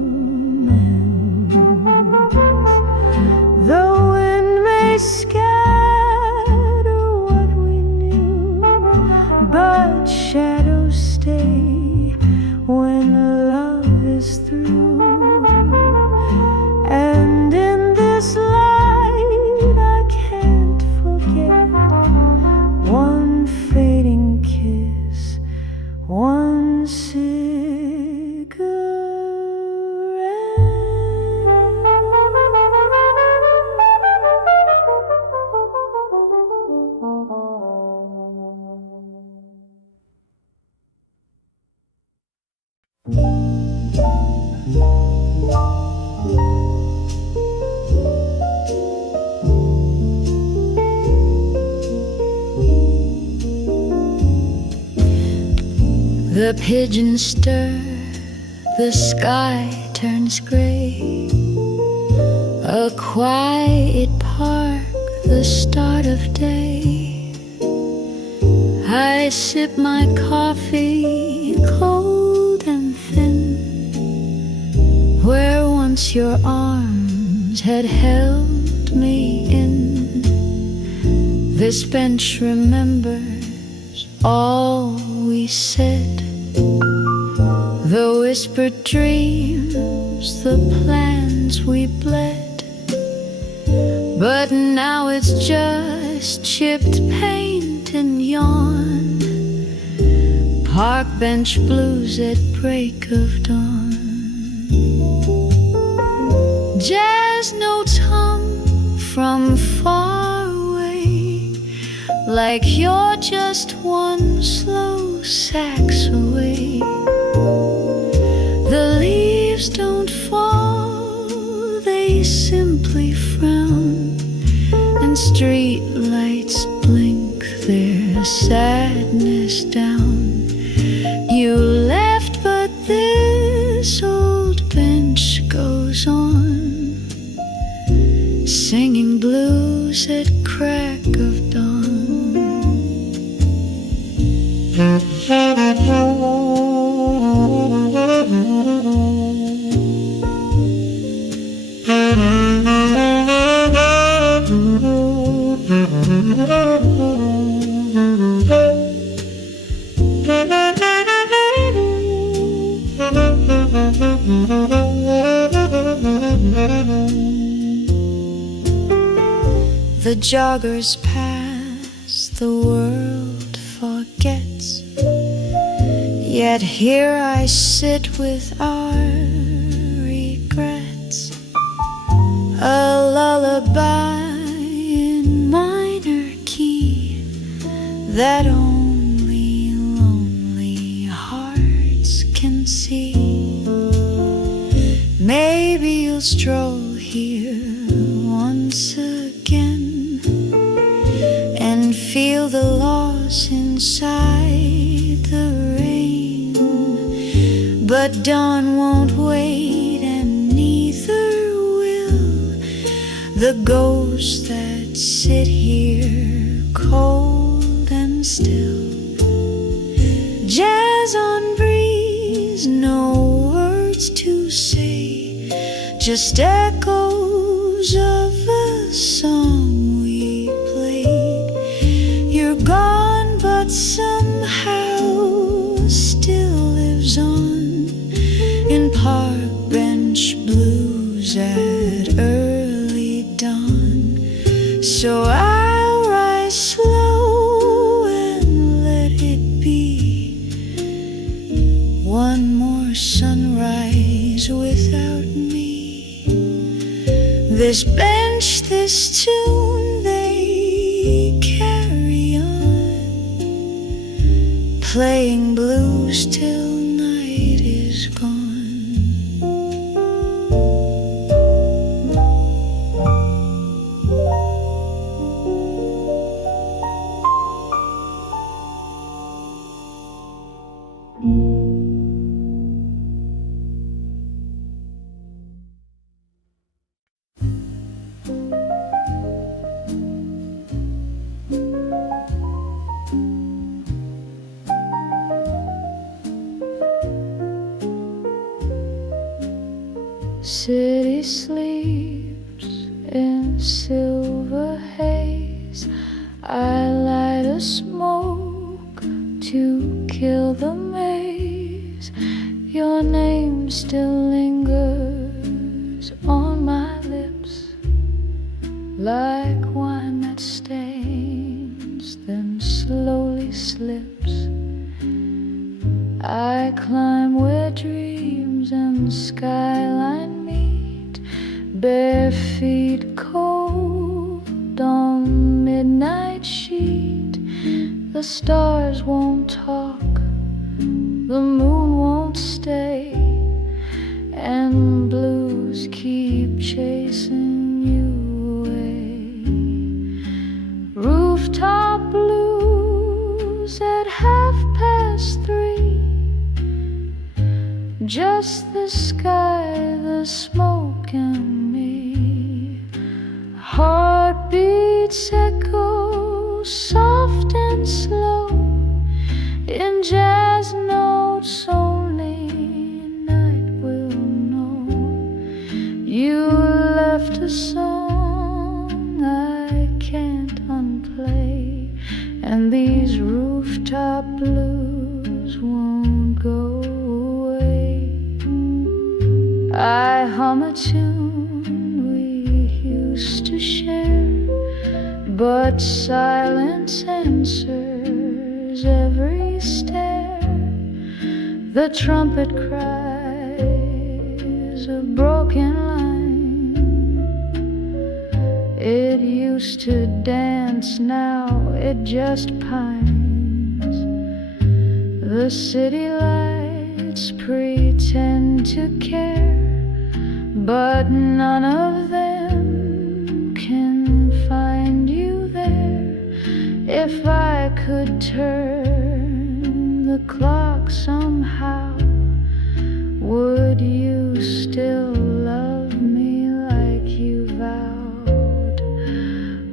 The wind may scatter what we knew, but shadows stay when love is through. And in this light I can't forget one fading kiss, one The pigeons stir, the sky turns gray. A quiet park, the start of day. I sip my coffee, cold and thin, where once your arms had held me in. This bench remembers all we said, the whispered dreams, the plans we bled. But now it's just chipped paint and yawn, park bench blues at break of dawn. Jazz notes hum from far away, like you're just one slow sax away. The leaves don't fall, they simply frown, and street lights blink their sadness down. You left, but this old bench goes on, singing blues at crack of dawn. The joggers pass, the world forgets, yet here I sit with our regrets. A lullaby in minor key that only lonely hearts can see. Maybe you'll stroll here once again and feel the loss inside the rain. But dawn won't wait, and neither will the ghosts that sit here cold and still. Jazz on breeze, no words to say, just echoes of a song we played. You're gone, but somehow still lives on in park bench blues at early dawn. So I'll rise slow and let it be one more sunrise without me. This bench, this tune, they carry on, playing blues till night is gone. City sleeps in silver haze. I light a smoke to kill the maze. Your name still lingers on my lips, like wine that stains then slowly slips. I climb where dreams and skyline meet, bare feet cold on midnight sheet. The stars won't talk, the moon won't stay, and blues keep chasing you away. Rooftop blues at 3:30. Just the sky, the smoke, and me. Heartbeats echo soft and slow in jazz notes only night will know. You left a song I can't unplay, and these rooftop blues won't go. I hum a tune we used to share, but silence answers every stare. The trumpet cries a broken line. It used to dance, now it just pines. The city lights pretend to care, but none of them can find you there. If I could turn the clock somehow, would you still love me like you vowed?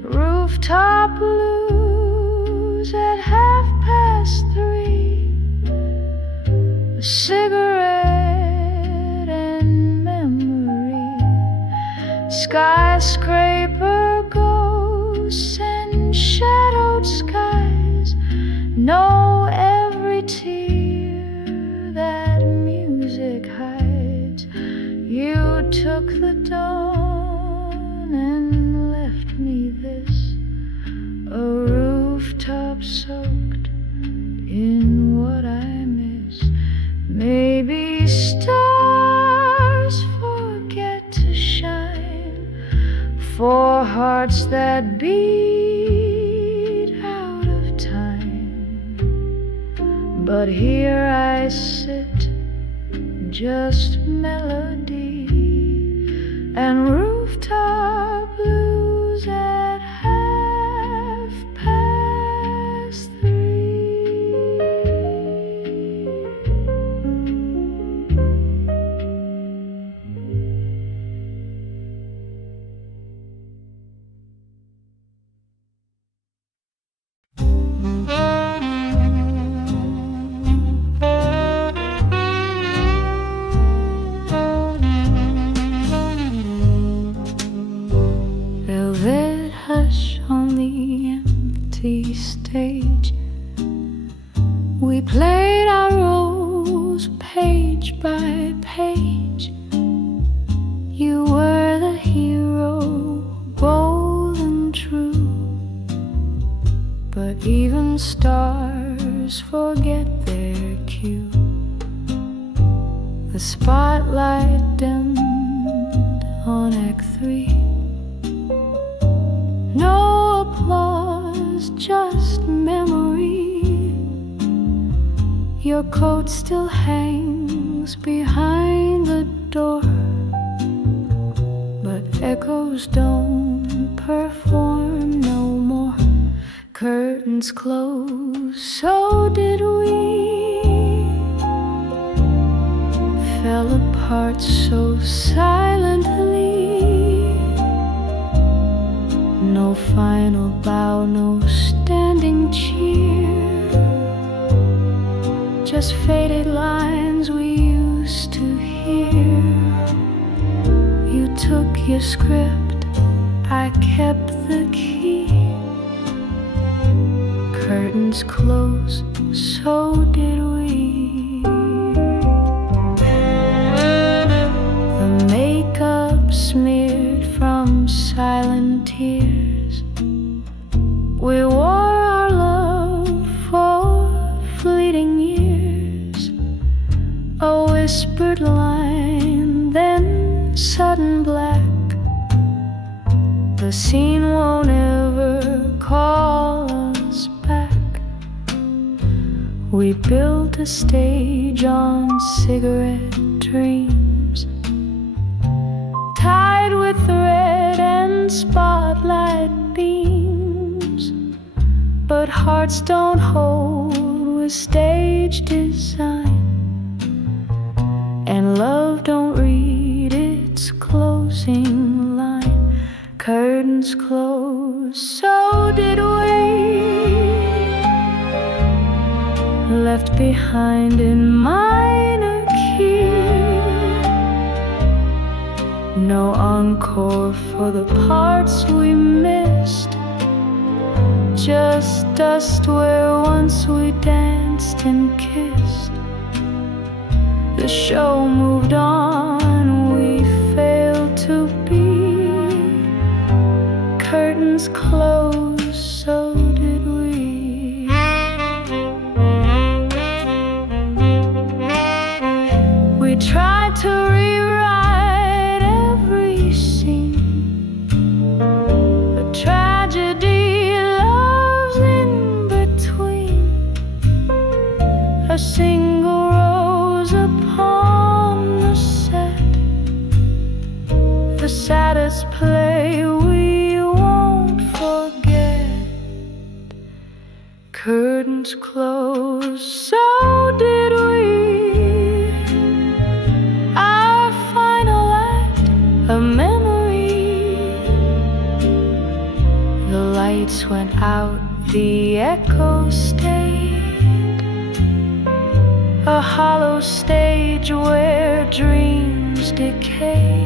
Rooftop blues at 3:30. A cigarette and memory, skyscraper ghosts and shadowed skies. Know every tear that music hides. You took the dawn and left me this, a rooftop soaked in what I miss. Maybe stars forget to shine for hearts that beat out of time. But here I sit, just melody and rooftop blues at 3:30. page by page. You were the hero, bold and true. But even stars forget their cue. The spotlight dimmed on Act 3. No applause, just memory. Your coat still hangs behind the door, but echoes don't perform no more. Curtains close, so did we. Fell apart so silently. No final bow, no standing cheer. Just faded lines we used to hear. You took your script, I kept the key. Curtains close, so did we. The makeup smeared from silent tears. We wore our love for fleeting years. A whispered line, then sudden black. The scene won't ever call us back. We built a stage on cigarette dreams, tied with thread and spotlight beams. But hearts don't hold with stage design, and love don't read its closing line. Curtains closed, so did we. Left behind in minor key. No encore for the parts we missed. Just dust where once we danced and kissed. The show moved on, we failed to be. Curtains closed, so did we. We tried to rewrite every scene. A tragedy, love's in between. A single rose upon the set. The saddest play we won't forget. Curtains closed, so did we. Our final act, a memory. The lights went out, the echo stayed. A hollow stage where dreams decay.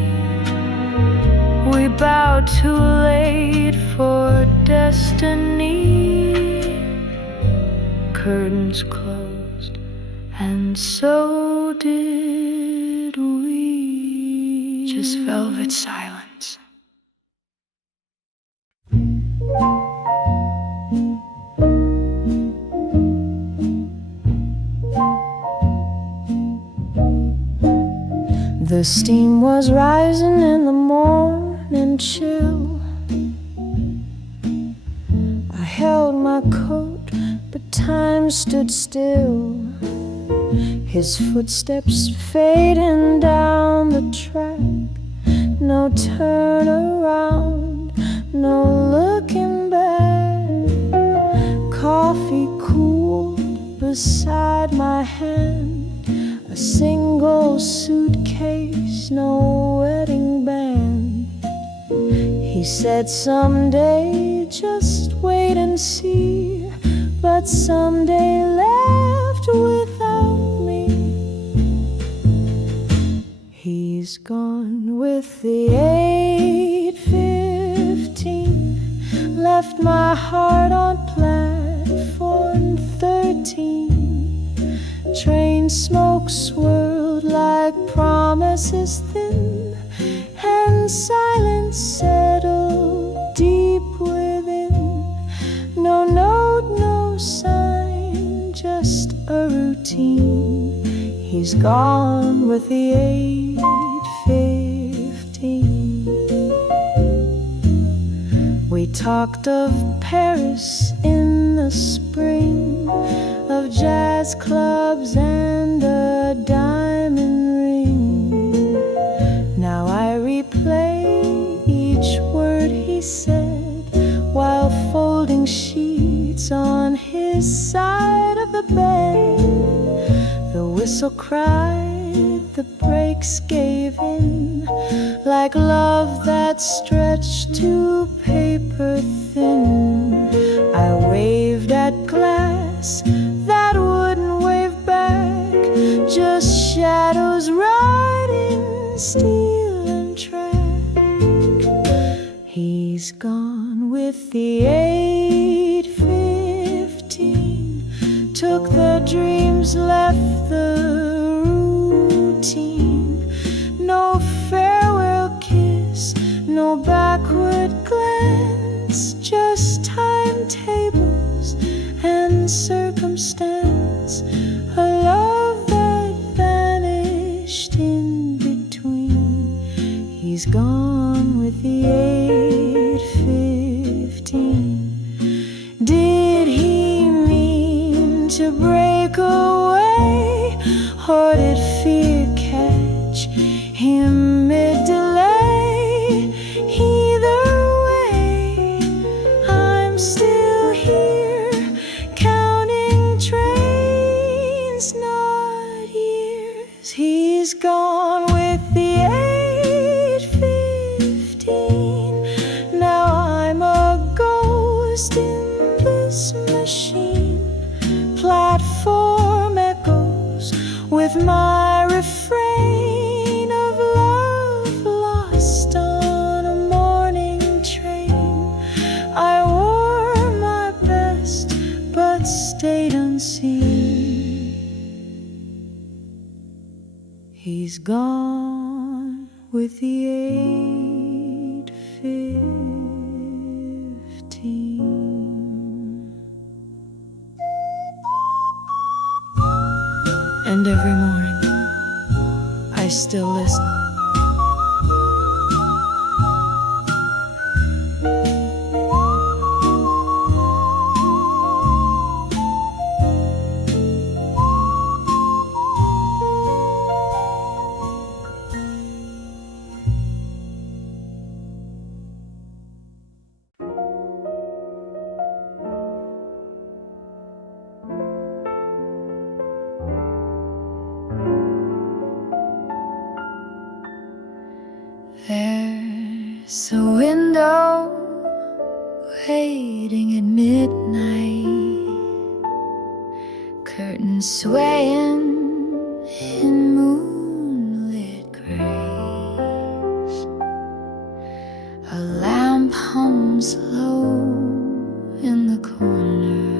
We bowed too late for destiny. Curtains closed, and so did we. Just velvet silence. The steam was rising in the morning chill. I held my coat, but time stood still. His footsteps fading down the track. No turn around, no looking back. Coffee cooled beside my hand. A single suitcase, no wedding band. He said someday, just wait and see. But someday left without me. He's gone with the 8:15. Left my heart on platform 13. Train smoke swirled like promises thin, and silence settled deep within. No note, no sign, just a routine. He's gone with the 8:15. We talked of Paris in the spring, of jazz clubs and a diamond ring. Now I replay each word he said while folding sheets on his side of the bed. The whistle cried, the brakes gave in, like love that stretched too paper thin. I waved at glass that wouldn't wave back, just shadows riding steel and track. He's gone with the 8:15, took the dreams, left the routine. No farewell kiss, no backward glance, just timetables and circumstance, a love that vanished in between. He's gone with the 8:15. Did he mean to break away, or did fear catch him mid-delay? Either way, I'm still here, counting trains, not years. He's gone with the 8:15. Now I'm a ghost in this machine. Platform echoes with my refrain of love lost on a morning train. I wore my best but stayed unseen. He's gone with the 8:15. And every morning I still listen. There's a window waiting at midnight, curtains swaying in moonlit grace. A lamp hums low in the corner,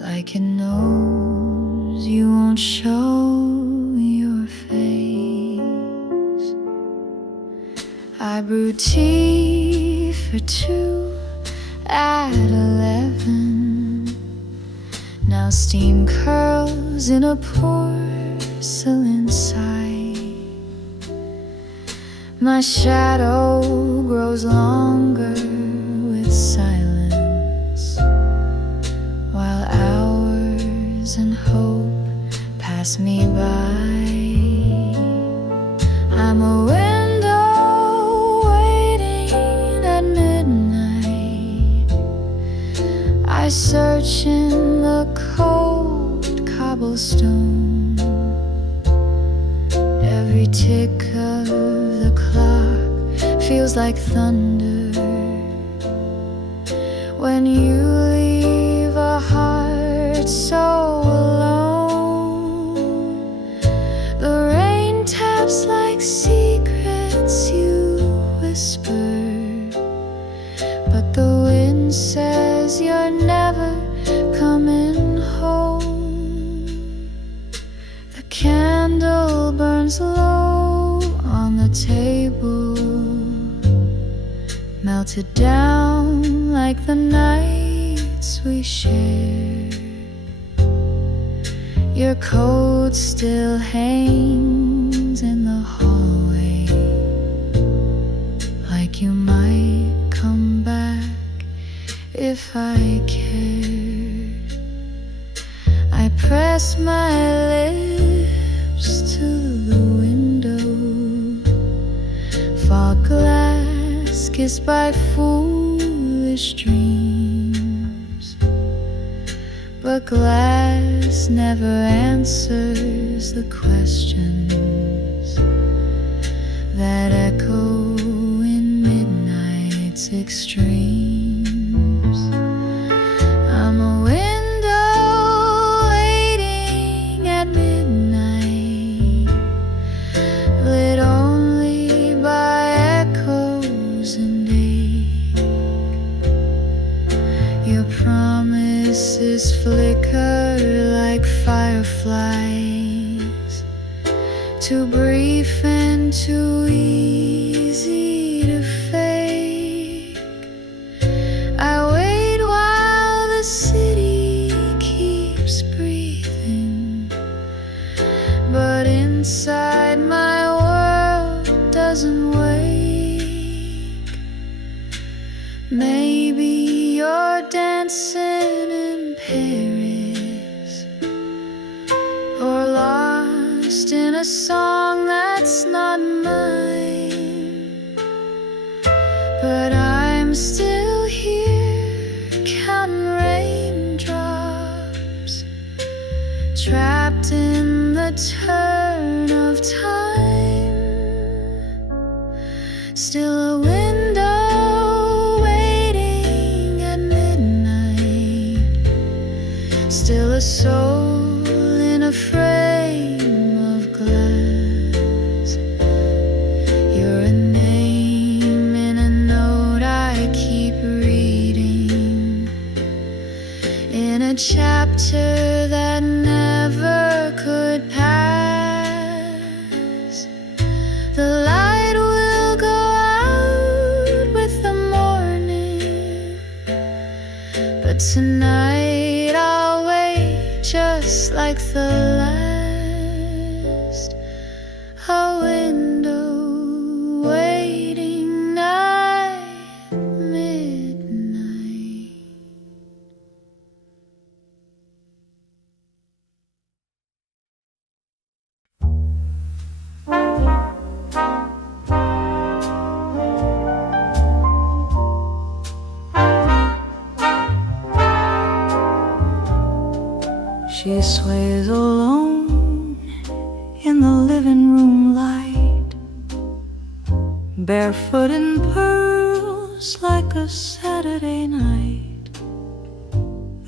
like it knows you won't show your face. I brew tea for two at 11. Now steam curls in a porcelain sight. My shadow grows longer with silence, while hours and hope pass me by. I'm a window waiting at midnight. I search in the cold cobblestone. Every tick of the clock feels like thunder. When you leave a heart so alone, the rain taps like secrets you whisper, but the wind says you're never coming home. candle burns low on the table, melted down like the nights we shared. Your coat still hangs in the hallway, like you might come back if I cared. I press my lips to the window, fog glass kissed by foolish dreams. But glass never answers the questions that echo in midnight's extremes. I'm a window waiting at midnight, lit only by echoes and ache. Your promises flicker like fireflies, too brief and too easy to fake. I wait while the city keeps breathing, but inside my world doesn't wake. Maybe you're dancing in Paris, or lost in a song that's not mine. But I'm still here, counting raindrops, trapped in the turn of time. Still a window waiting at midnight, still a soul in a frame of glass. You're a name in a note I keep reading, in a chapter that never could pass. The light will go out with the morning, but tonight I'll wait just like the last. A window waiting night, midnight. She sways alone in the living room light, barefoot in pearls like a Saturday night.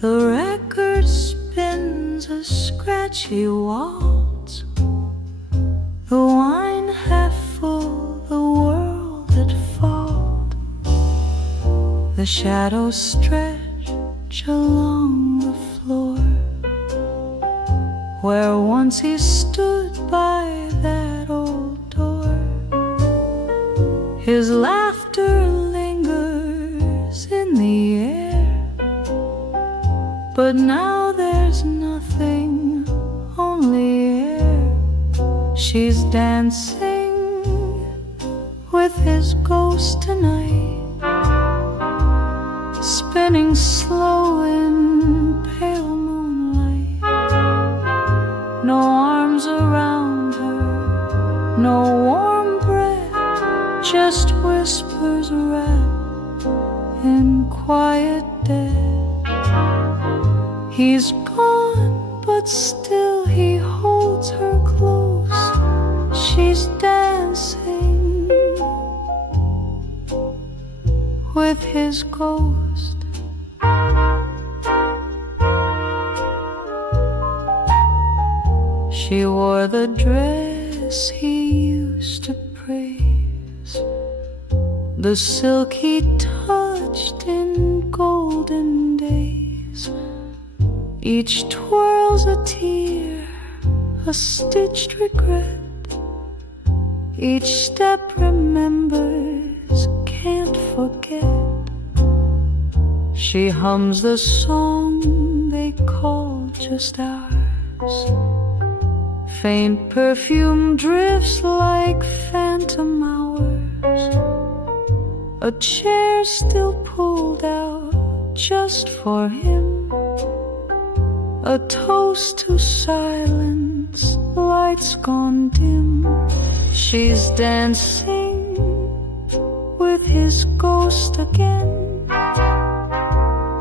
The record spins a scratchy waltz, the wine half full, the world at fault. The shadows stretch along the floor, where once he stood by that old door. His laughter lingers in the air, but now there's nothing, only air. She's dancing with his ghost tonight, spinning slow in pale moonlight. No arms around her, no warm breath, just whispers wrapped in quiet death. He's gone, but still he holds her close. She's dancing with his ghost. She wore the dress he used to praise, the silk he touched in golden days. Each twirl's a tear, a stitched regret. Each step remembers, can't forget. She hums the song they call just ours. Faint perfume drifts like phantom hours. A chair still pulled out just for him. A toast to silence, lights gone dim. She's dancing with his ghost again,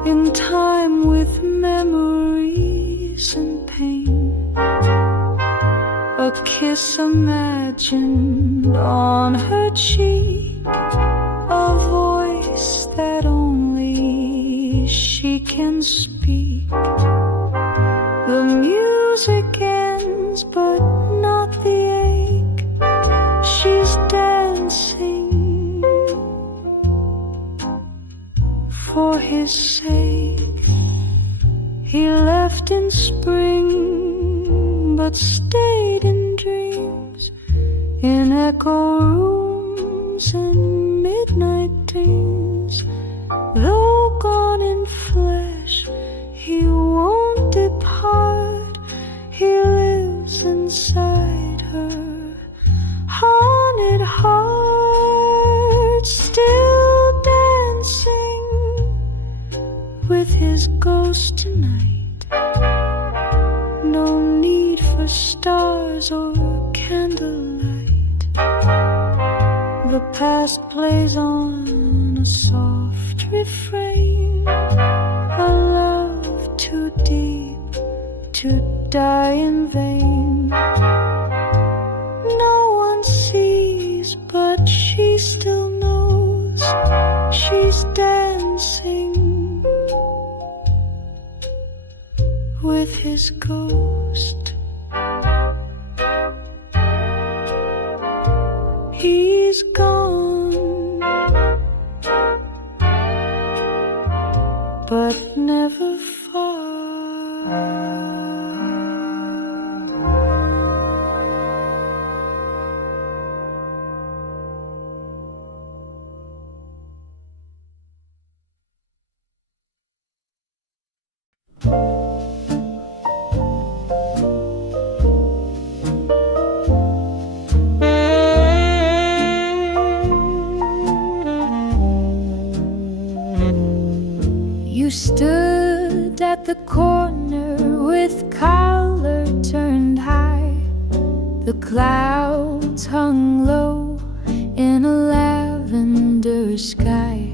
in time with memories and pain. A kiss imagined on her cheek, a voice that only she can speak. The music ends, but not the ache. She's dancing for his sake. He left in spring, but stayed in dreams, in echo rooms and midnight dreams. Though gone in flesh, he won't depart. He lives inside her haunted heart, still dancing with his ghost tonight. No need for stars or candlelight. The past plays on a soft refrain, a love too deep to die in vain. No one sees, but she still knows she's dancing with his ghost. He's gone, but never far. You stood at the corner with collar turned high. The clouds hung low in a lavender sky.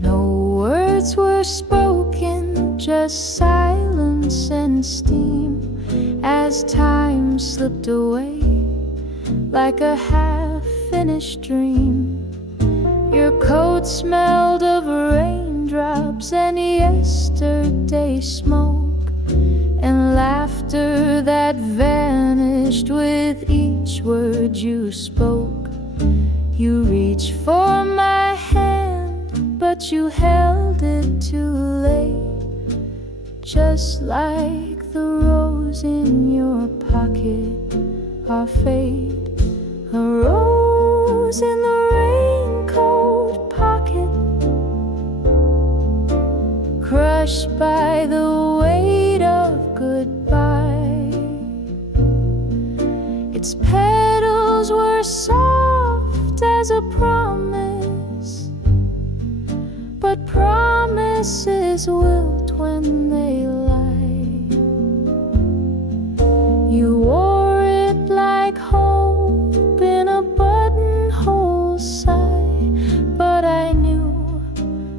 No words were spoken, just silence and steam, as time slipped away like a half-finished dream. Your coat smelled of raindrops and yesterday smoke, and laughter that vanished with each word you spoke. You reached for my hand, but you held it too late, just like the rose in your pocket, our fate. A rose in the raincoat pocket, crushed by the weight of goodbye. Its petals were soft as a promise, but promises wilt when they lie. You wore it like hope in a buttonhole sigh, but I knew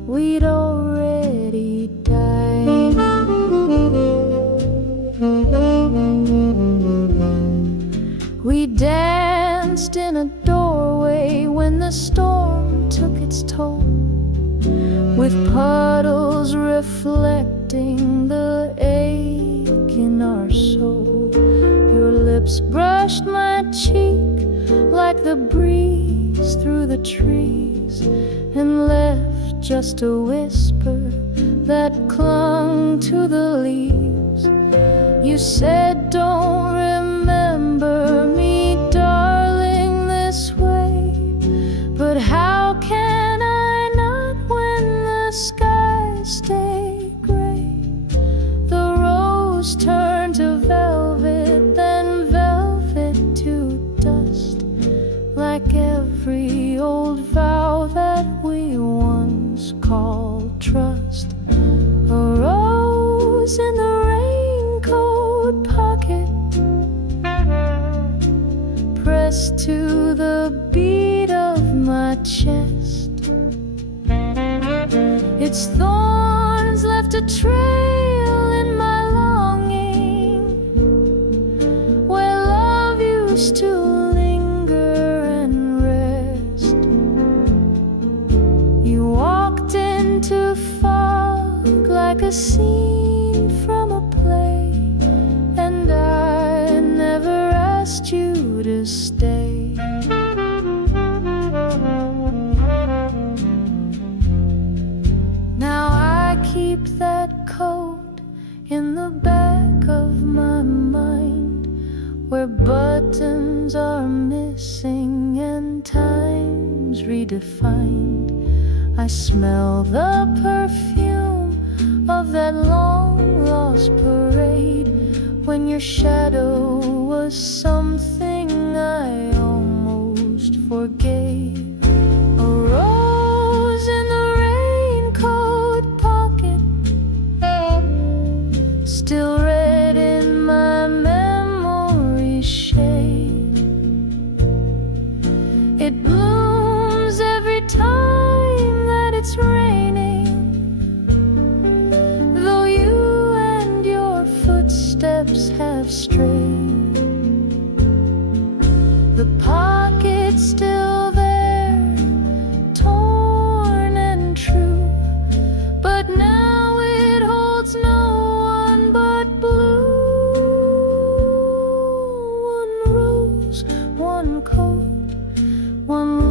we'd already died. We danced in a doorway when the storm took its toll, with puddles reflecting the ache in our soul. Your lips brushed my cheek like the breeze through the trees, and left just a whisper that clung to the leaves. You said don't remember me, darling, this way. But how can I not when the skies stay gray? The rose turned to velvet, then velvet to dust, like every old vow that we once called trust. A rose in the raincoat pocket, pressed to the beat of my chest. Its thorns left a trail in my longing, where love used to linger and rest. You walked into fog like a scene from a play, and I never asked you to stay. Now I keep that coat in the back of my mind, where buttons are missing and time's redefined. I smell the perfume of that long lost parade, when your shadow was something I almost forgave. A rose in the raincoat pocket, still red in my memory's shade. It blooms every time that it's raining, though you and your footsteps have strayed. The pocket's still there, torn and true, but now it holds no one but blue. One rose, one coat, one